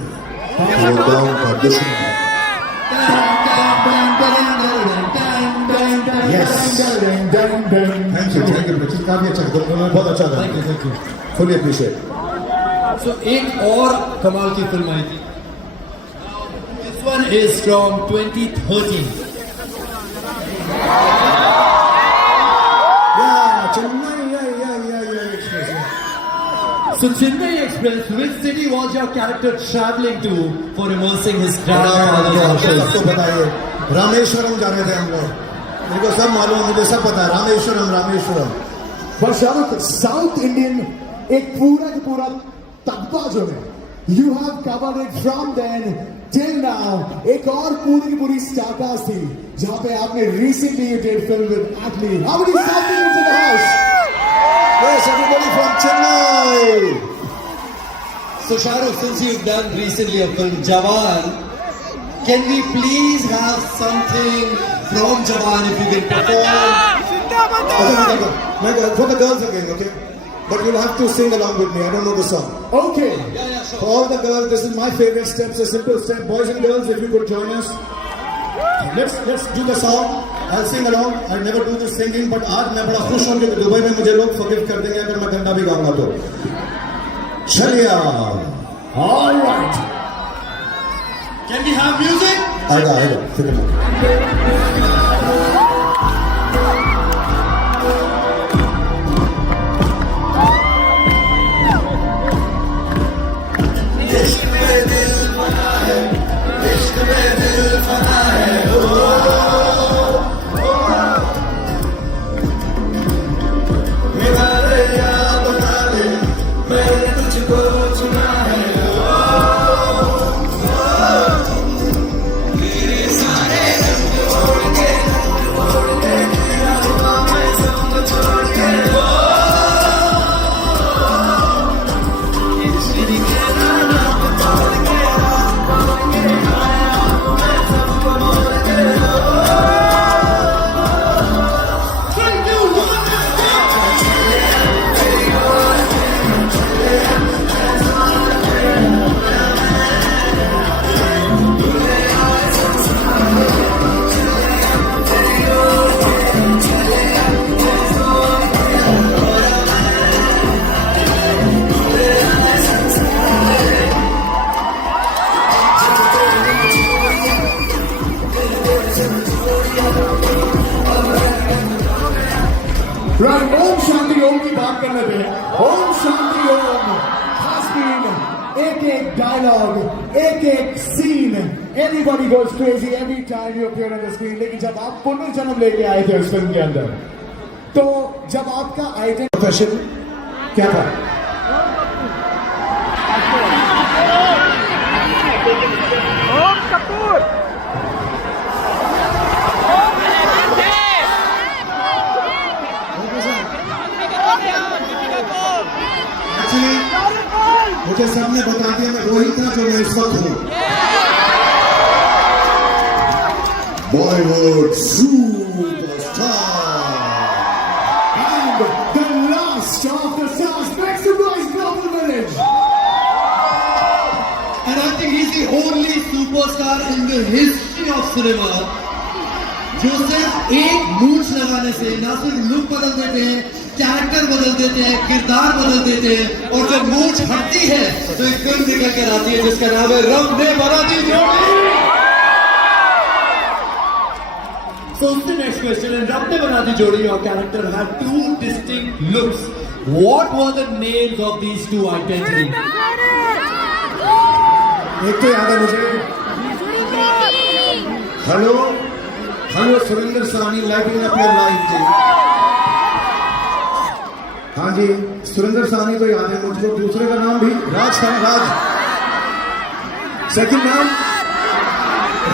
वो डॉन का दुश्मन है. Yes. Thank you. काफी अच्छा, बहुत अच्छा था. Thank you. Fully appreciate. So एक और कमाल की फिल्म आई थी. This one is from 2013. So Chennai Express, which city was your character traveling to for immersing his grandfather's ashes? सबको पता है. रामेश्वरम जा रहे थे हम लोग. मेरे को सब मालूम है, मुझे सब पता है. रामेश्वरम. पर शाहरुख साउथ इंडियन एक पूरा का पूरा तबका जो है, you have covered it from then till now. एक और पूरी की पूरी स्टारकास्ट थी जहां पे आपने recently you did film with Atlee. How many South Indians in the house? Yes, everybody from Chennai. So Shahrukh, since you've done recently a film Jawan, can we please have something from Jawan if you can perform? For the girls again, okay? But you'll have to sing along with me. I don't know the song. Okay. Yeah, sure. For all the girls, this is my favorite steps, a simple step. Boys and girls, if you could join us. Let's do the song. I'll sing along. I never do this singing, but आज मैं बड़ा खुश हूँ कि Dubai में मुझे लोग forgive कर देंगे अगर मैं गंदा भी गाऊंगा तो. चलिए. All right. Can we have music? आएगा. फिक्र मत. Right, Om Shanti Om की बात कर लेते हैं. Om Shanti Om has been एक dialogue, एक scene. Everybody goes crazy every time you appear on the screen. लेकिन जब आप पुनर्जन्म लेके आए थे उस फिल्म के अंदर, तो जब आपका आइटम प्रोफेशन क्या था? मुझे सबने बता दिया मैं वही था जो मैं इस वक्त हूँ. Bollywood superstar. and the superstar in the history of cinema जो सिर्फ एक मूंछ लगाने से ना सिर्फ लुक बदल देते हैं, कैरेक्टर बदल देते हैं, किरदार बदल देते हैं, और जब मूंछ हटती है तो एक फिल्म निकल कर आती है जिसका नाम है रब ने बना दी जोड़ी। So the next question, in Rab Ne Bana Di Jodi, your character had two distinct looks. What were the names of these two identities? एक तो याद है मुझे, हेलो हेलो सुरेंद्र सानी लाइटिंग अप योर लाइफ जी। हाँ जी, सुरेंद्र सानी तो याद है मुझको, दूसरे का नाम भी राज था, राज। सेकंड नाम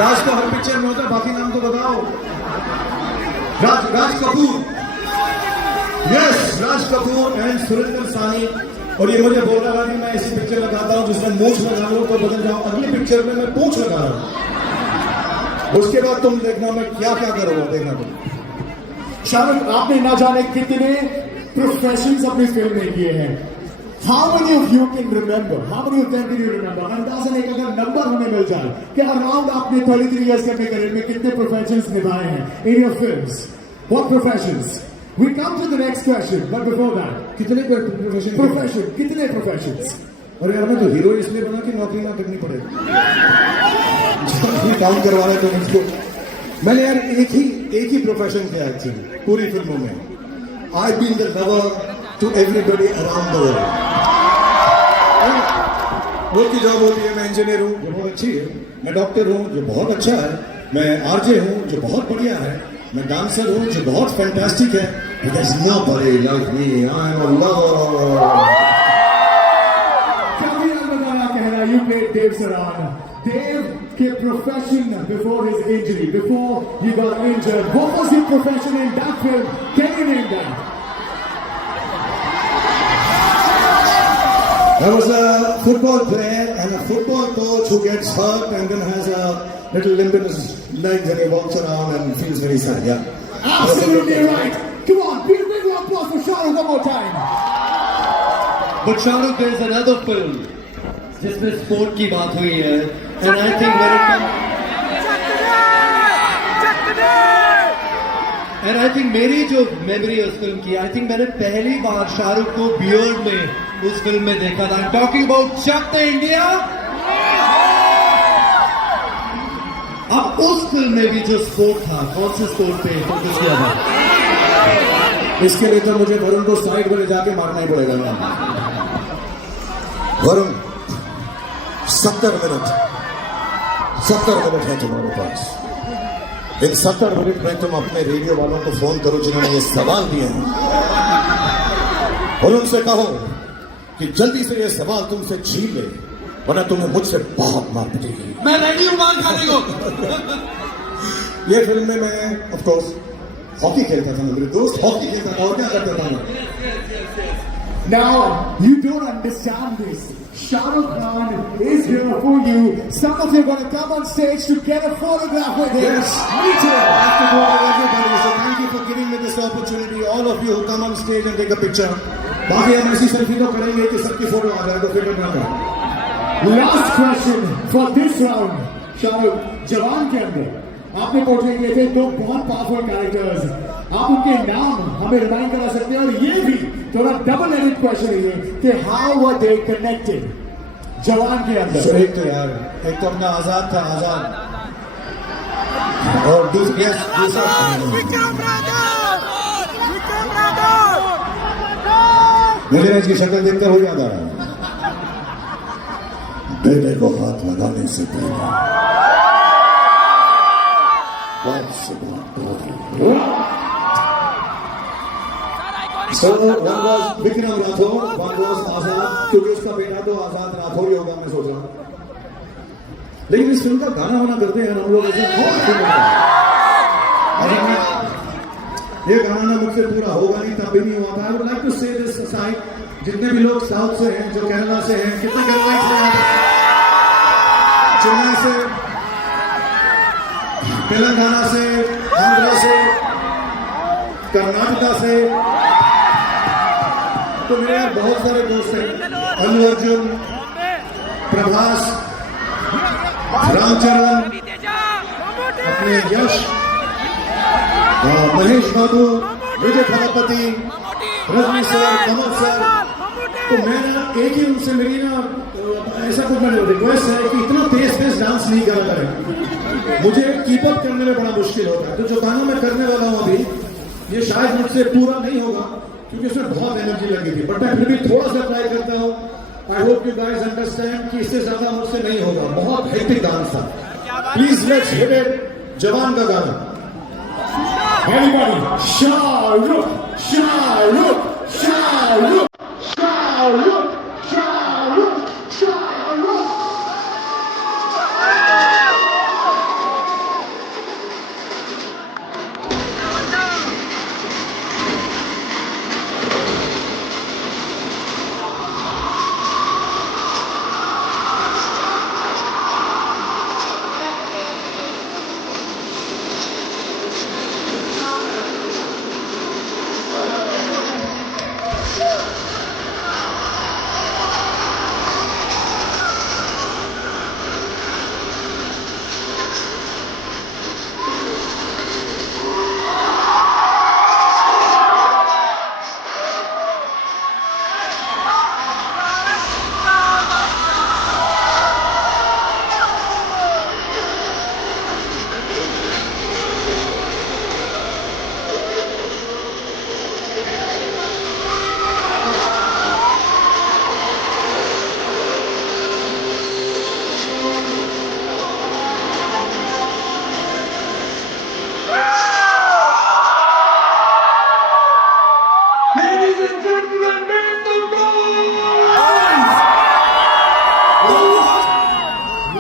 राज तो हर पिक्चर में होता है, बाकी नाम तो बताओ। Raj Kapoor, yes, Raj Kapoor and Surendra Sani. और ये मुझे बोल रहा था कि मैं ऐसी पिक्चर लगाता हूँ जिसमें मूंछ लगा लूँ तो बदल जाऊँ, अगली पिक्चर में मैं पूंछ लगा रहा हूँ, उसके बाद तुम देखना मैं क्या क्या करूँगा, देखना तुम। शाहरुख, आपने ना जाने कितने प्रोफेशंस अपनी फिल्म में किए हैं। How many of you can remember? How many of them can you remember? अंदाज़ा एक अगर नंबर हमें मिल जाए कि अराउंड आपने 33 years के अपने करियर में कितने प्रोफेशंस निभाए हैं in your films? What professions? We come to the next question, but before that, कितने प्रोफेशन, कितने प्रोफेशंस? और यार मैं तो हीरो इसलिए बना कि नौकरी ना करनी पड़े, काम करवा रहे तो मुझको। मैंने यार एक ही प्रोफेशन किया एक्चुअली पूरी फिल्मों में। I been the lover to everybody around the world. वो की जॉब होती है, मैं इंजीनियर हूँ जो बहुत अच्छी है, मैं डॉक्टर हूँ जो बहुत अच्छा है, मैं आरजे हूँ जो बहुत बढ़िया है, मैं डांसर हूँ जो बहुत फैंटास्टिक है। There's nobody like me. I'm a lover. You played Dave Saran. Dave के profession before his injury, before he got injured. What was your profession in that film? Can you name that? I was a football player and a football coach who gets hurt and then has a little limp in his legs and he walks around and feels very sad. Yeah. Absolutely right. Come on, big applause for Shahrukh one more time. But Shahrukh, there's another film जिसमें sport की बात हुई है, and I think when it comes, and I think मेरी जो memory है उस film की, I think मैंने पहली बार शाहरुख को बियर्ड में उस फिल्म में देखा था। I'm talking about Chak De India। अब उस फिल्म में भी जो स्पोर्ट था, कौन से स्पोर्ट पे फोकस किया था? इसके लिए तो मुझे वरुण को साइड में ले जाके मारना ही पड़ेगा। वरुण 70 मिनट है तुम्हारे पास। इन 70 मिनट में तुम अपने रेडियो वालों को फोन करो जिन्होंने ये सवाल दिए हैं और उनसे कहो कि जल्दी से ये सवाल तुमसे छीन ले, वरना तुम्हें मुझसे बहुत मार पड़ेगी। मैं रेडी हूं मार खाने को। ये फिल्म में मैं ऑफ कोर्स हॉकी खेलता था, मेरे दोस्त हॉकी खेलता था और क्या करता था मैं। Now, you don't understand this. Shahrukh Khan is here for you. Some of you are going to come on stage to get a photograph with him. Yes, Me too. I have to go with everybody. So thank you for giving me this opportunity. All of you who come on stage and take a picture. बाकी हम ऐसी selfie तो करेंगे कि सबकी photo आ जाए, तो फिक्र ना करें। Last question for this round. Shahrukh, जवान के अंदर आपने पोर्ट्रे किए थे दो बहुत पावरफुल कैरेक्टर्स। आप उनके नाम हमें रिमाइंड करा सकते हैं, और ये भी थोड़ा डबल एडिट क्वेश्चन है कि हाउ वर दे कनेक्टेड जवान के अंदर। एक तो यार, एक तो अपना आजाद था, आजाद, और दूसरा मुझे इसकी शक्ल देखकर हो याद आ रहा है, बेटे को हाथ लगाने से पहले बाप से बात हो। So one was Vikram Rathore, one was आजाद, क्योंकि उसका बेटा तो आजाद राठौर ही होगा मैं सोच रहा हूँ। लेकिन इस फिल्म का गाना वाना करते हैं हम लोग ऐसे बहुत फिल्म ये गाना ना मुझसे पूरा होगा नहीं, तब भी नहीं हुआ था। आई वुड लाइक टू से दिस असाइड, जितने भी लोग साउथ से हैं, जो केरला से हैं, कितने केरला से, चेन्नई से, तेलंगाना से, आंध्रा से, कर्नाटका से, तो मेरे यहाँ बहुत सारे दोस्त हैं, अल्लू अर्जुन, प्रभास, रामचरण, अपने यश, महेश बाबू, विजय थालापति, रजनी सर, कमल सर। तो मैं ना एक ही उनसे मेरी ना ऐसा कुछ मैंने रिक्वेस्ट है कि इतना तेज डांस नहीं करा करें, मुझे कीप अप करने में बड़ा मुश्किल होता है। तो जो गाना मैं करने वाला हूँ अभी, ये शायद मुझसे पूरा नहीं होगा क्योंकि उसमें बहुत एनर्जी लगी थी, बट मैं फिर भी थोड़ा सा ट्राई करता हूँ। I hope you guys understand कि इससे ज्यादा मुझसे नहीं होगा। बहुत हेक्टिक डांस था। प्लीज लेट्स हिट इट, जवान का गाना। Everybody, Shahrukh, Shahrukh, Shahrukh, Shahrukh, Shahrukh, Shahrukh.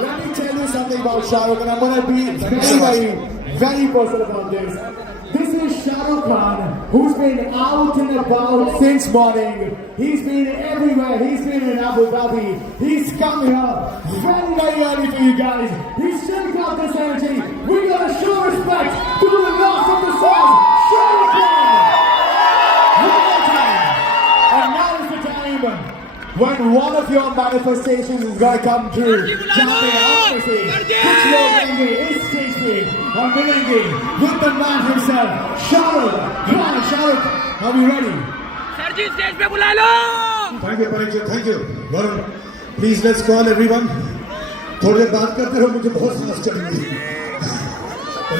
Let me tell you something about Shahrukh, and I'm going to be very personal about this. This is Shah Rukh Khan, who's been out and about since morning. He's been everywhere. He's been in Abu Dhabi. He's come here very early for you guys. He's still got this energy. We got to show respect to the loss of the sun, Shah Rukh Khan. One more time. And now is the time when one of your manifestations is going to come true. जहाँ पे आप में से कुछ लोग आएंगे इस stage पे और मिलेंगे with the man himself, Shahrukh. Come on, Shahrukh. Are we ready? Sir ji stage पे बुला लो। Thank you Parikshit, thank you Varun. Please let's call everyone. थोड़ी देर बात करते रहो, मुझे बहुत सांस चढ़ रही है।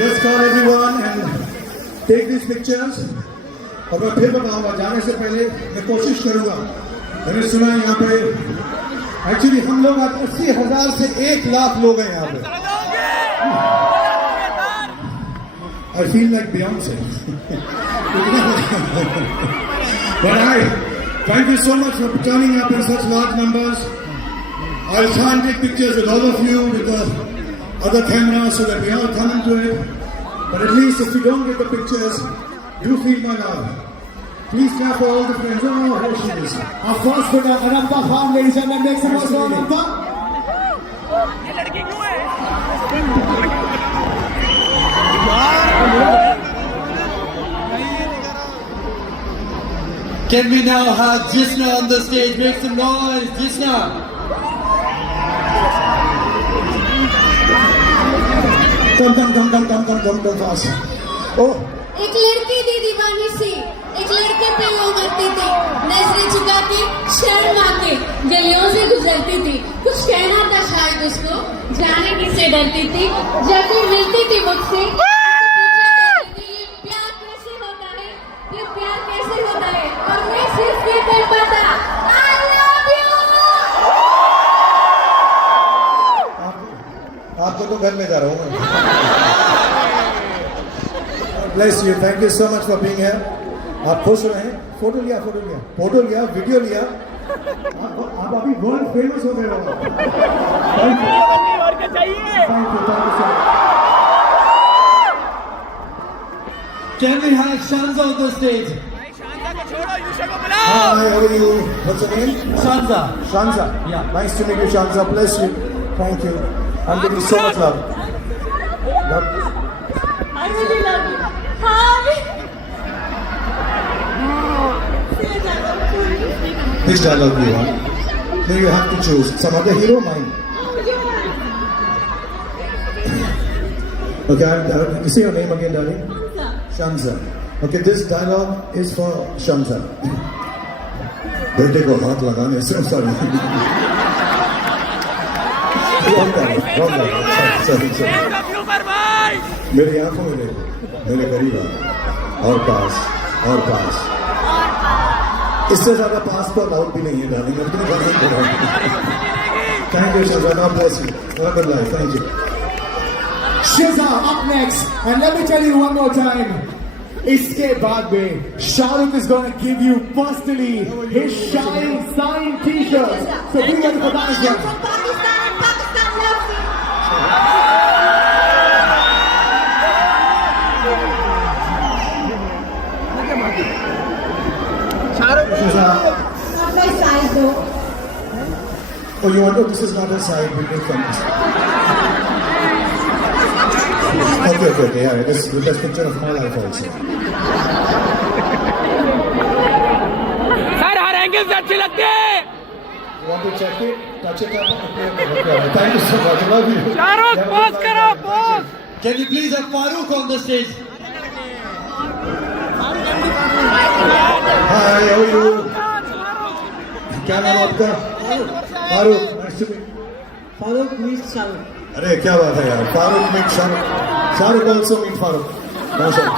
Let's call everyone and take this pictures. और मैं फिर बताऊंगा, जाने से पहले मैं कोशिश करूंगा। मैंने सुना यहाँ पे एक्चुअली हम लोग 80,000 से 1 लाख लोग हैं यहाँ पे। I feel like Beyonce. But I thank you so much for turning up in such large numbers. I'll try and take pictures with all of you with the other cameras so that we all come into it. But at least if you don't get the pictures, do feel my love. Please clap for all the friends. Oh, here she is. Our first winner, Ananta Khan, ladies and gentlemen. Make some noise for Ananta. ये लड़की क्यों है? Can we now have Jisna on the stage? Make some noise, Jisna. Come fast. Oh. एक लड़की थी दीवानी सी, एक लड़के पे वो मरती थी, नजरें झुका के शर्मा के गलियों से गुजरती थी। कुछ कहना था शायद उसको, जाने किससे डरती थी। जब भी मिलती थी मुझसे ये प्यार कैसे होता है, ये प्यार कैसे होता है, और मैं सिर्फ ये कर पाता, I love you। आपको तो घर में जा रहा हूँ मैं। Bless you. Thank you so much for being here. आप खुश रहें। फोटो लिया, वीडियो लिया। आप अभी वर्ल्ड फेमस हो गए हो। Thank you. और क्या चाहिए? Thank you so much. Can we have Shanza on the stage? Shanta को छोड़ो, यूशा को बुलाओ। Hi, how are you? What's your name? Shanza. Shanza. Yeah. Nice to meet you, Shanza. Bless you. Thank you. I'm giving so much love. Love. I really love you. Hi. Which dialogue do you want? No, you have to choose. Some other hero, mine. Okay, you say your name again, darling? Shamsa. Okay, this dialogue is for Shamsa. बेटे को हाथ लगाने से sorry. Wrong dialogue. Sorry. ऊपर भाई मेरी आंखों में देखो, मेरे करीब आ, और पास. इससे ज्यादा पास तो अलाउड भी नहीं है डार्लिंग. मैं तुम्हें घर में बोल रहा हूँ. Thank you, Shazza. God bless you. Have a good life. Thank you. Shazza up next, and let me tell you one more time. इसके बाद में Shahrukh is going to give you personally his Shine signed T-shirts. So be ready for that as well. Pakistan loves you. Shazza. Not my size though. Oh, you want to? This is not a side. We'll take from this. Okay. Yeah, this is the best picture of my life also. Sir her angle से अच्छी लगती है You want to check it? Touch it up? Okay. Thank you so much. I love you. Shahrukh pose करो pose Can we please have Farooq on the stage? Hi, how are you? क्या नाम आपका? Farooq. Nice to meet you. Farooq meets Shahrukh. अरे क्या बात है यार. Farooq meet Shahrukh. Shahrukh also meet Farooq. माशाल्लाह.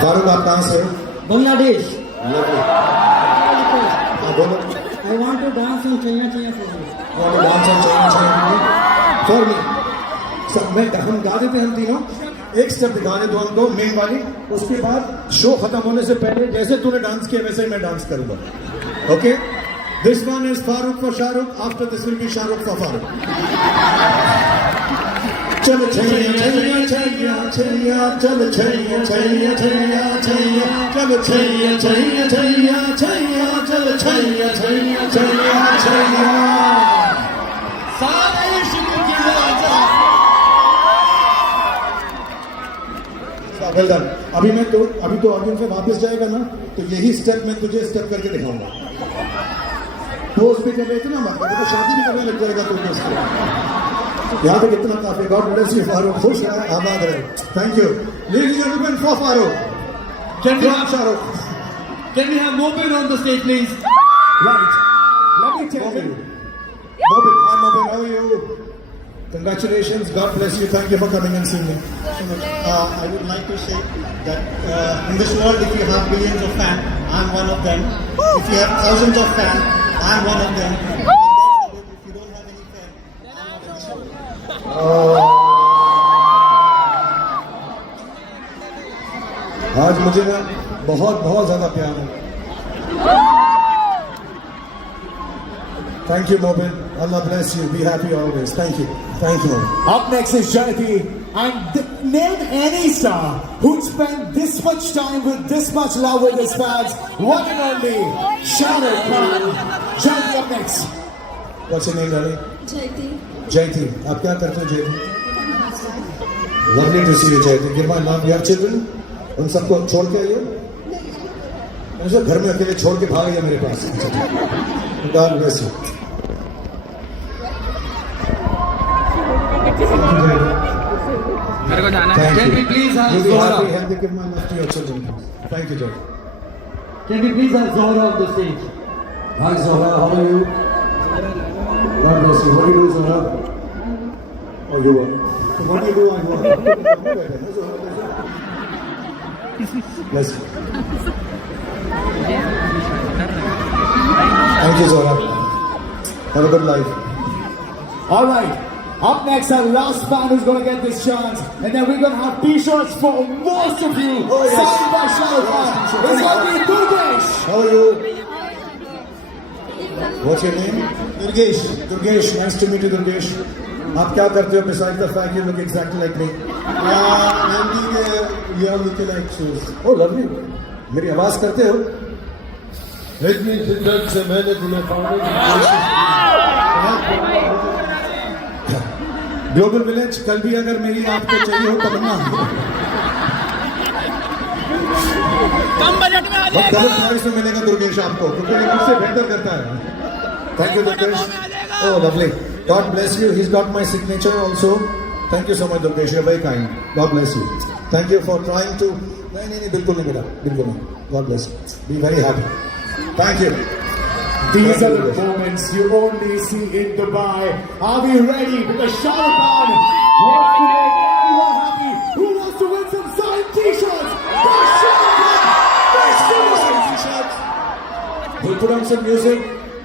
फारूक आप कहाँ से? Bangladesh. Lovely. हाँ बोलो. I want to dance on Chaya Chaya for you. You want to dance on Chaya for me? सब हम गा देते हैं हम तीनों. एक स्टेप दिखाने दो हमको मेन वाली. उसके बाद शो खत्म होने से पहले जैसे तूने डांस किया वैसे ही मैं डांस करूंगा. Okay? This one is Farooq for Shahrukh. After this will be Shahrukh for Farooq. चलो छैया छैया छैया छैया चलो छैया छैया छैया छैया चलो छैया छैया छैया छैया चलो छैया छैया छैया छैया. सारे शुरू की आजा. Well done. अभी तो ऑडियंस में वापस जाएगा ना तो यही स्टेप मैं तुझे स्टेप करके दिखाऊंगा. पोस्ट भी कर रहे थे ना मत तो शादी भी करने लग जाएगा तुझे उसको. यहाँ पे कितना काफी. God bless you Farooq. खुश रहे आबाद रहे. Thank you. Ladies and gentleman for Farooq. Can we have Shahrukh. Can we have Mobin on the stage, please? Right. Let me tell you. Mobin, hi Mobin, how are you? Congratulations. God bless you. Thank you for coming and seeing me. I would like to say that in this world, if you have billions of fans, I'm one of them. If you have thousands of fans, I'm one of them. And if you don't have any fans, I'm not in this world. आज मुझे ना बहुत ज्यादा प्यार है. Thank you, Mobin. Allah bless you. Be happy always. Thank you. Mobin. Up next is Janati. And name any star who'd spend this much time with this much love with his fans. One and only Shahrukh Khan. Janati up next. What's your name, darling? Jaiti. Jaiti. आप क्या करते हो Jaiti? Lovely to see you, Jaiti. Give my love. You have children? उन सबको छोड़ के आइए. ऐसे घर में अकेले छोड़ के भाग गया मेरे पास. God bless you. मेरे को जाना है Thank Can you. we please have You be Zohra? happy, healthy. Give my love to your children. Thank you, Jaiti. Can we please have Zohra on the stage? Hi Zohra, how are you? God bless you. What do you do, Zohra? Oh, you work. So what do you do on work? Bless you. Thank you, Zohra. Have a good life. All right. Up next, our last fan who's going to get this chance. And then we're going to have T-shirts for most of you. Oh, yes. Signed by Shahrukh Khan. It's going to be Durgesh. How are you? What's your name? Durgesh. Durgesh, nice to meet you, Durgesh. आप क्या करते हो besides the fact you look exactly like me? I'm doing your lookalike shows. Oh, lovely. मेरी आवाज करते हो? इतनी शिद्दत से मैंने तुम्हें पाने की कोशिश ग्लोबल विलेज कल भी अगर मेरी आपको चाहिए हो तब ना. कम बजट में आ और जाएगा कल प्राइस में मिलेगा दुर्गेश आपको क्योंकि ये मुझसे बेहतर करता है. Thank you Durgesh. Oh lovely. God bless you. He's got my signature also. Thank you so much, Durgesh. You're very kind. God bless you. Thank you for trying to. नहीं, बिल्कुल नहीं बेटा, बिल्कुल नहीं. God bless you. Be very happy. Thank you. These are the moments you only see in Dubai. Are we ready? Because Shah Rukh Khan wants to make everyone happy. Who wants to win some signed t-shirts? We'll put on some music.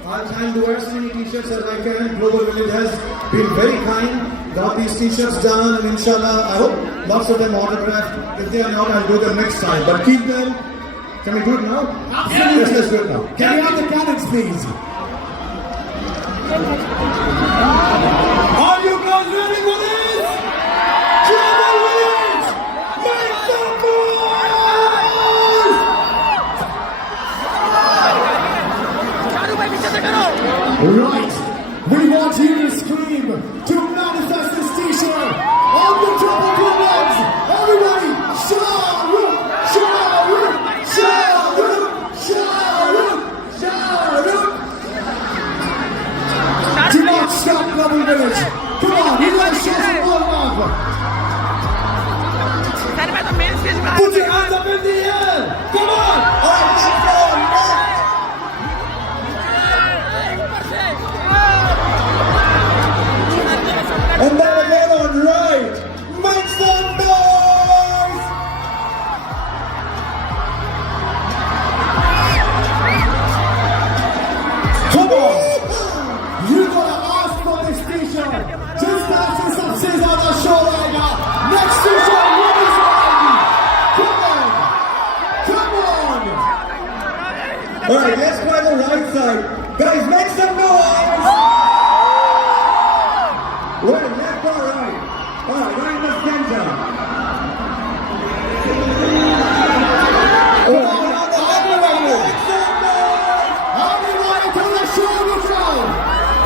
I'll try and do as many t-shirts as I can. Global Village has been very kind. Got these t-shirts done, and inshallah, I hope lots of them autographed. If they are not, I'll do them next time. But keep them. Can we do it now? Absolutely. Yes, let's do it now. Can we have the cannons, please? Are you guys ready for this? Global Village! Make some noise! Right. We want you to scream to manifest this t-shirt on the top of your lungs. Everybody, Shah Rukh, Shah Rukh, Shah Rukh, Shah Rukh, Shah Rukh. Do not stop, Global Village. Come on, you gotta show some more love. Put your hands up in the air! Come on! All right, let's go! And then again on right, make some noise! Come on. You gotta ask for this t-shirt. Just dance सबसे ज़्यादा show आएगा. Next t-shirt, what is आएगी? Come on. Come on. All right, let's try the right side. Guys, make some noise! Wait, left or right? All right, right in the center. All right, now the other way. Make some noise! Everybody to the shoulder job.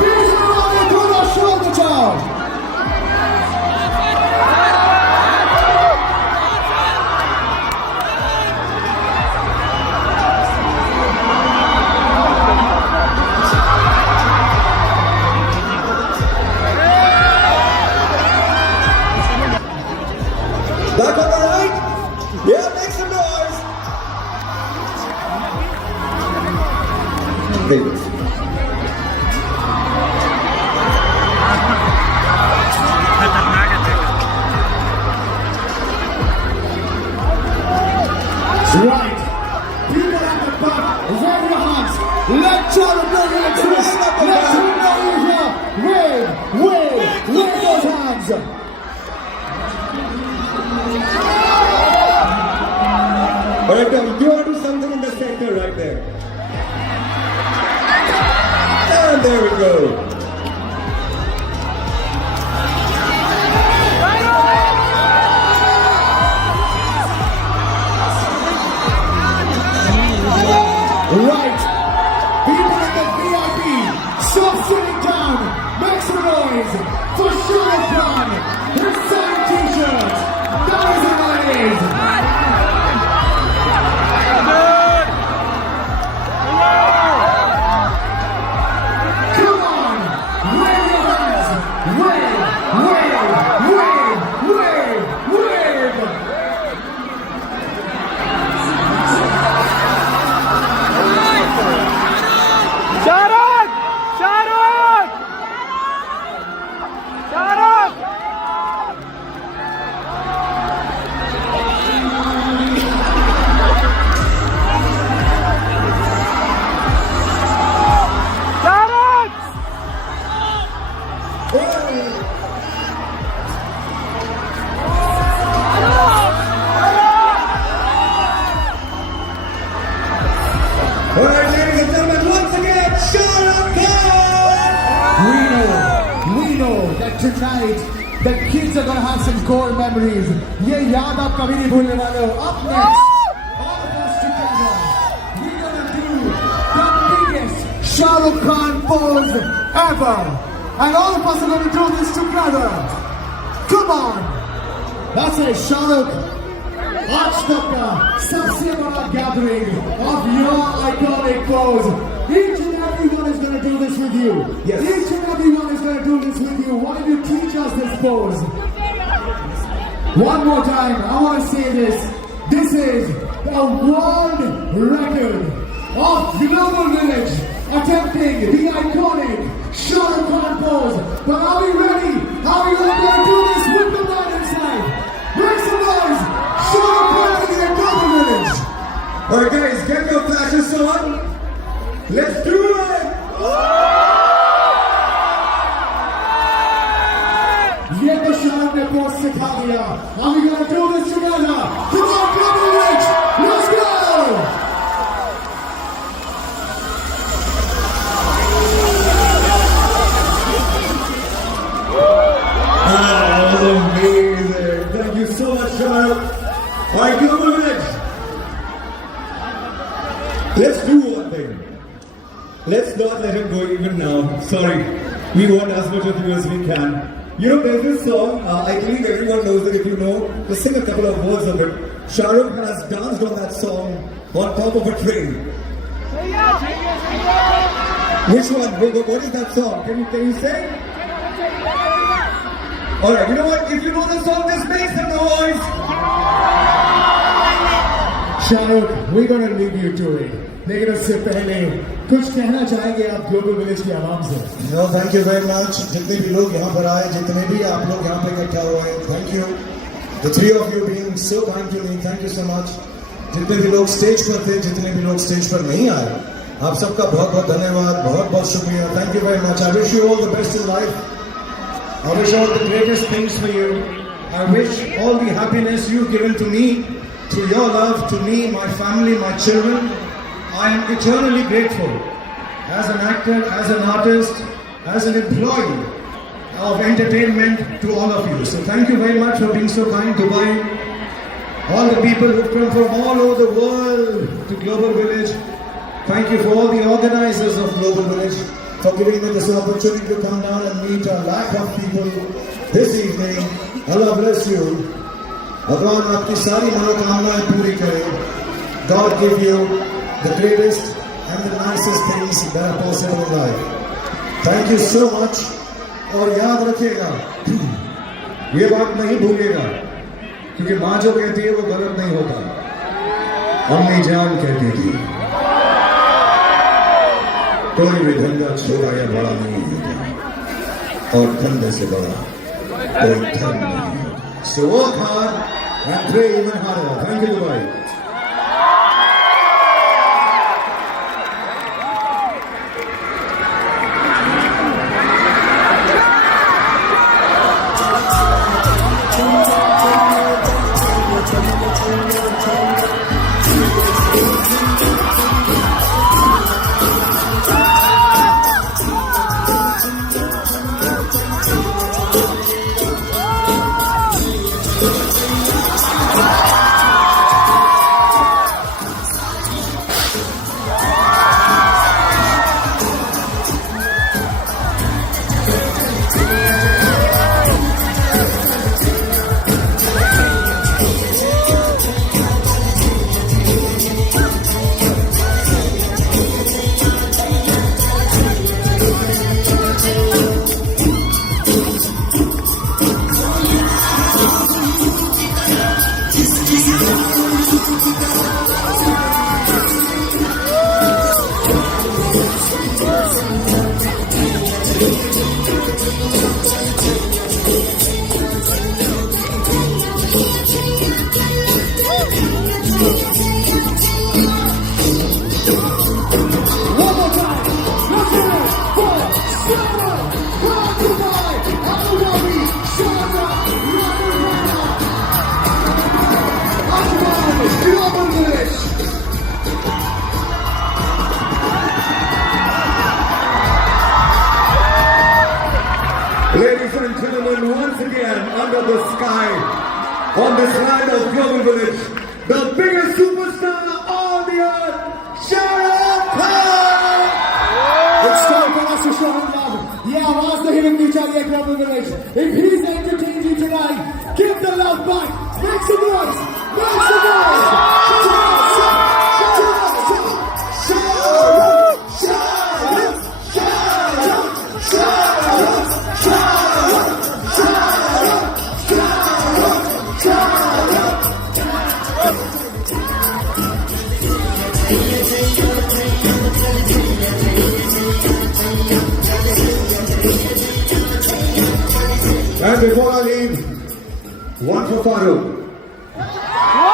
Everybody to the shoulder job. Back on the right? Yeah, make some noise! Very good. Right. People at the back, wave your hands. Let Jordan know you're exist. Let him know you're here. Wave those hands. All right, Tom, you want to do something in the center right there. And there we go. Right. People in the VIP, stop sitting down. Make some noise for Shah Rukh Khan. His signed t-shirts. That is what it is. Come on. Wave your hands. Wave. Shahrukh! Shahrukh! Shahrukh! Shahrukh! All right, ladies and gentlemen, once again, Shah Rukh Khan! We know that tonight the kids are gonna have some core memories. ये याद आप कभी नहीं भूलने वाले हो. Up next, all of us together, we're gonna do the biggest Shah Rukh Khan pose ever, and all of us are gonna do this together. Come on, that's it, Shah Rukh. आज तक का सबसे बड़ा gathering of your iconic pose. Each and every one is gonna do this with you. Yes. Each and everyone is going to do this with you. Why don't you teach us this pose? One more time, I want to say this. This is the world record of Global Village attempting the iconic Shah Rukh Khan pose. But are we ready? Are we going to do this with the man inside? Make some noise! Shah Rukh Khan to the Global Village. Alright guys, get your flashes on. Let's do it! ये तो शाहरुख ने pose सिखा दिया. Are we going to do this together? Come on, Global Village! Let's go! That was amazing. Thank you so much, Shahrukh. Alright, Global Village. Let's do one thing. Let's not let him go even now. Sorry. We want as much of you as we can. You know, there's this song, I believe everyone knows it. If you know, just sing a couple of words of it. Shahrukh has danced on that song on top of a train. Which one? What is that song? Can you say? Alright, you know what? If you know the song, just make some noise. Shahrukh, we're going to leave you to it. लेकिन उससे पहले कुछ कहना चाहेंगे आप global village की आवाम से? No, thank you very much. जितने भी लोग यहाँ पर आए, जितने भी आप लोग यहाँ पे इकट्ठा हुए हैं, thank you. The three of you being so kind to me, thank you so much. जितने भी लोग स्टेज पर थे, जितने भी लोग स्टेज पर नहीं आए, आप सबका बहुत बहुत धन्यवाद, बहुत बहुत शुक्रिया. Thank you very much. I wish you all the best in life. I wish all the greatest things for you. I wish all the happiness you've given to me, through your love to me, my family, my children. I am eternally grateful as an actor, as an artist, as an employee of entertainment to all of you. So thank you very much for being so kind. Dubai, all the people who've come from all over the world to Global Village. Thank you for all the organizers of Global Village for giving me this opportunity to come down and meet a lakh of people this evening. Allah bless you. भगवान आपकी सारी मनोकामनाएं पूरी करे. God give you the greatest and the nicest things that are possible in life. Thank you so much. और याद रखिएगा, ये बात नहीं भूलिएगा, क्योंकि माँ जो कहती है वो गलत नहीं होता. अम्मी जान कहती थी, कोई भी धंधा छोटा या बड़ा नहीं होता, और धंधे से बड़ा कोई धर्म नहीं होता. So work hard and pray even harder. Thank you, Dubai. Ladies and gentlemen, once again, under the sky, on this land of Global Village, the biggest superstar on the earth, Shahrukh Khan! It's time for us to show him love. Yeah, आवाज नहीं रुकनी चाहिए Global Village. If he's entertained you tonight, give the love back. Make some noise. Make some noise. Shahrukh, Shahrukh, Shahrukh, Shahrukh, Shahrukh. before I leave, one for Farooq.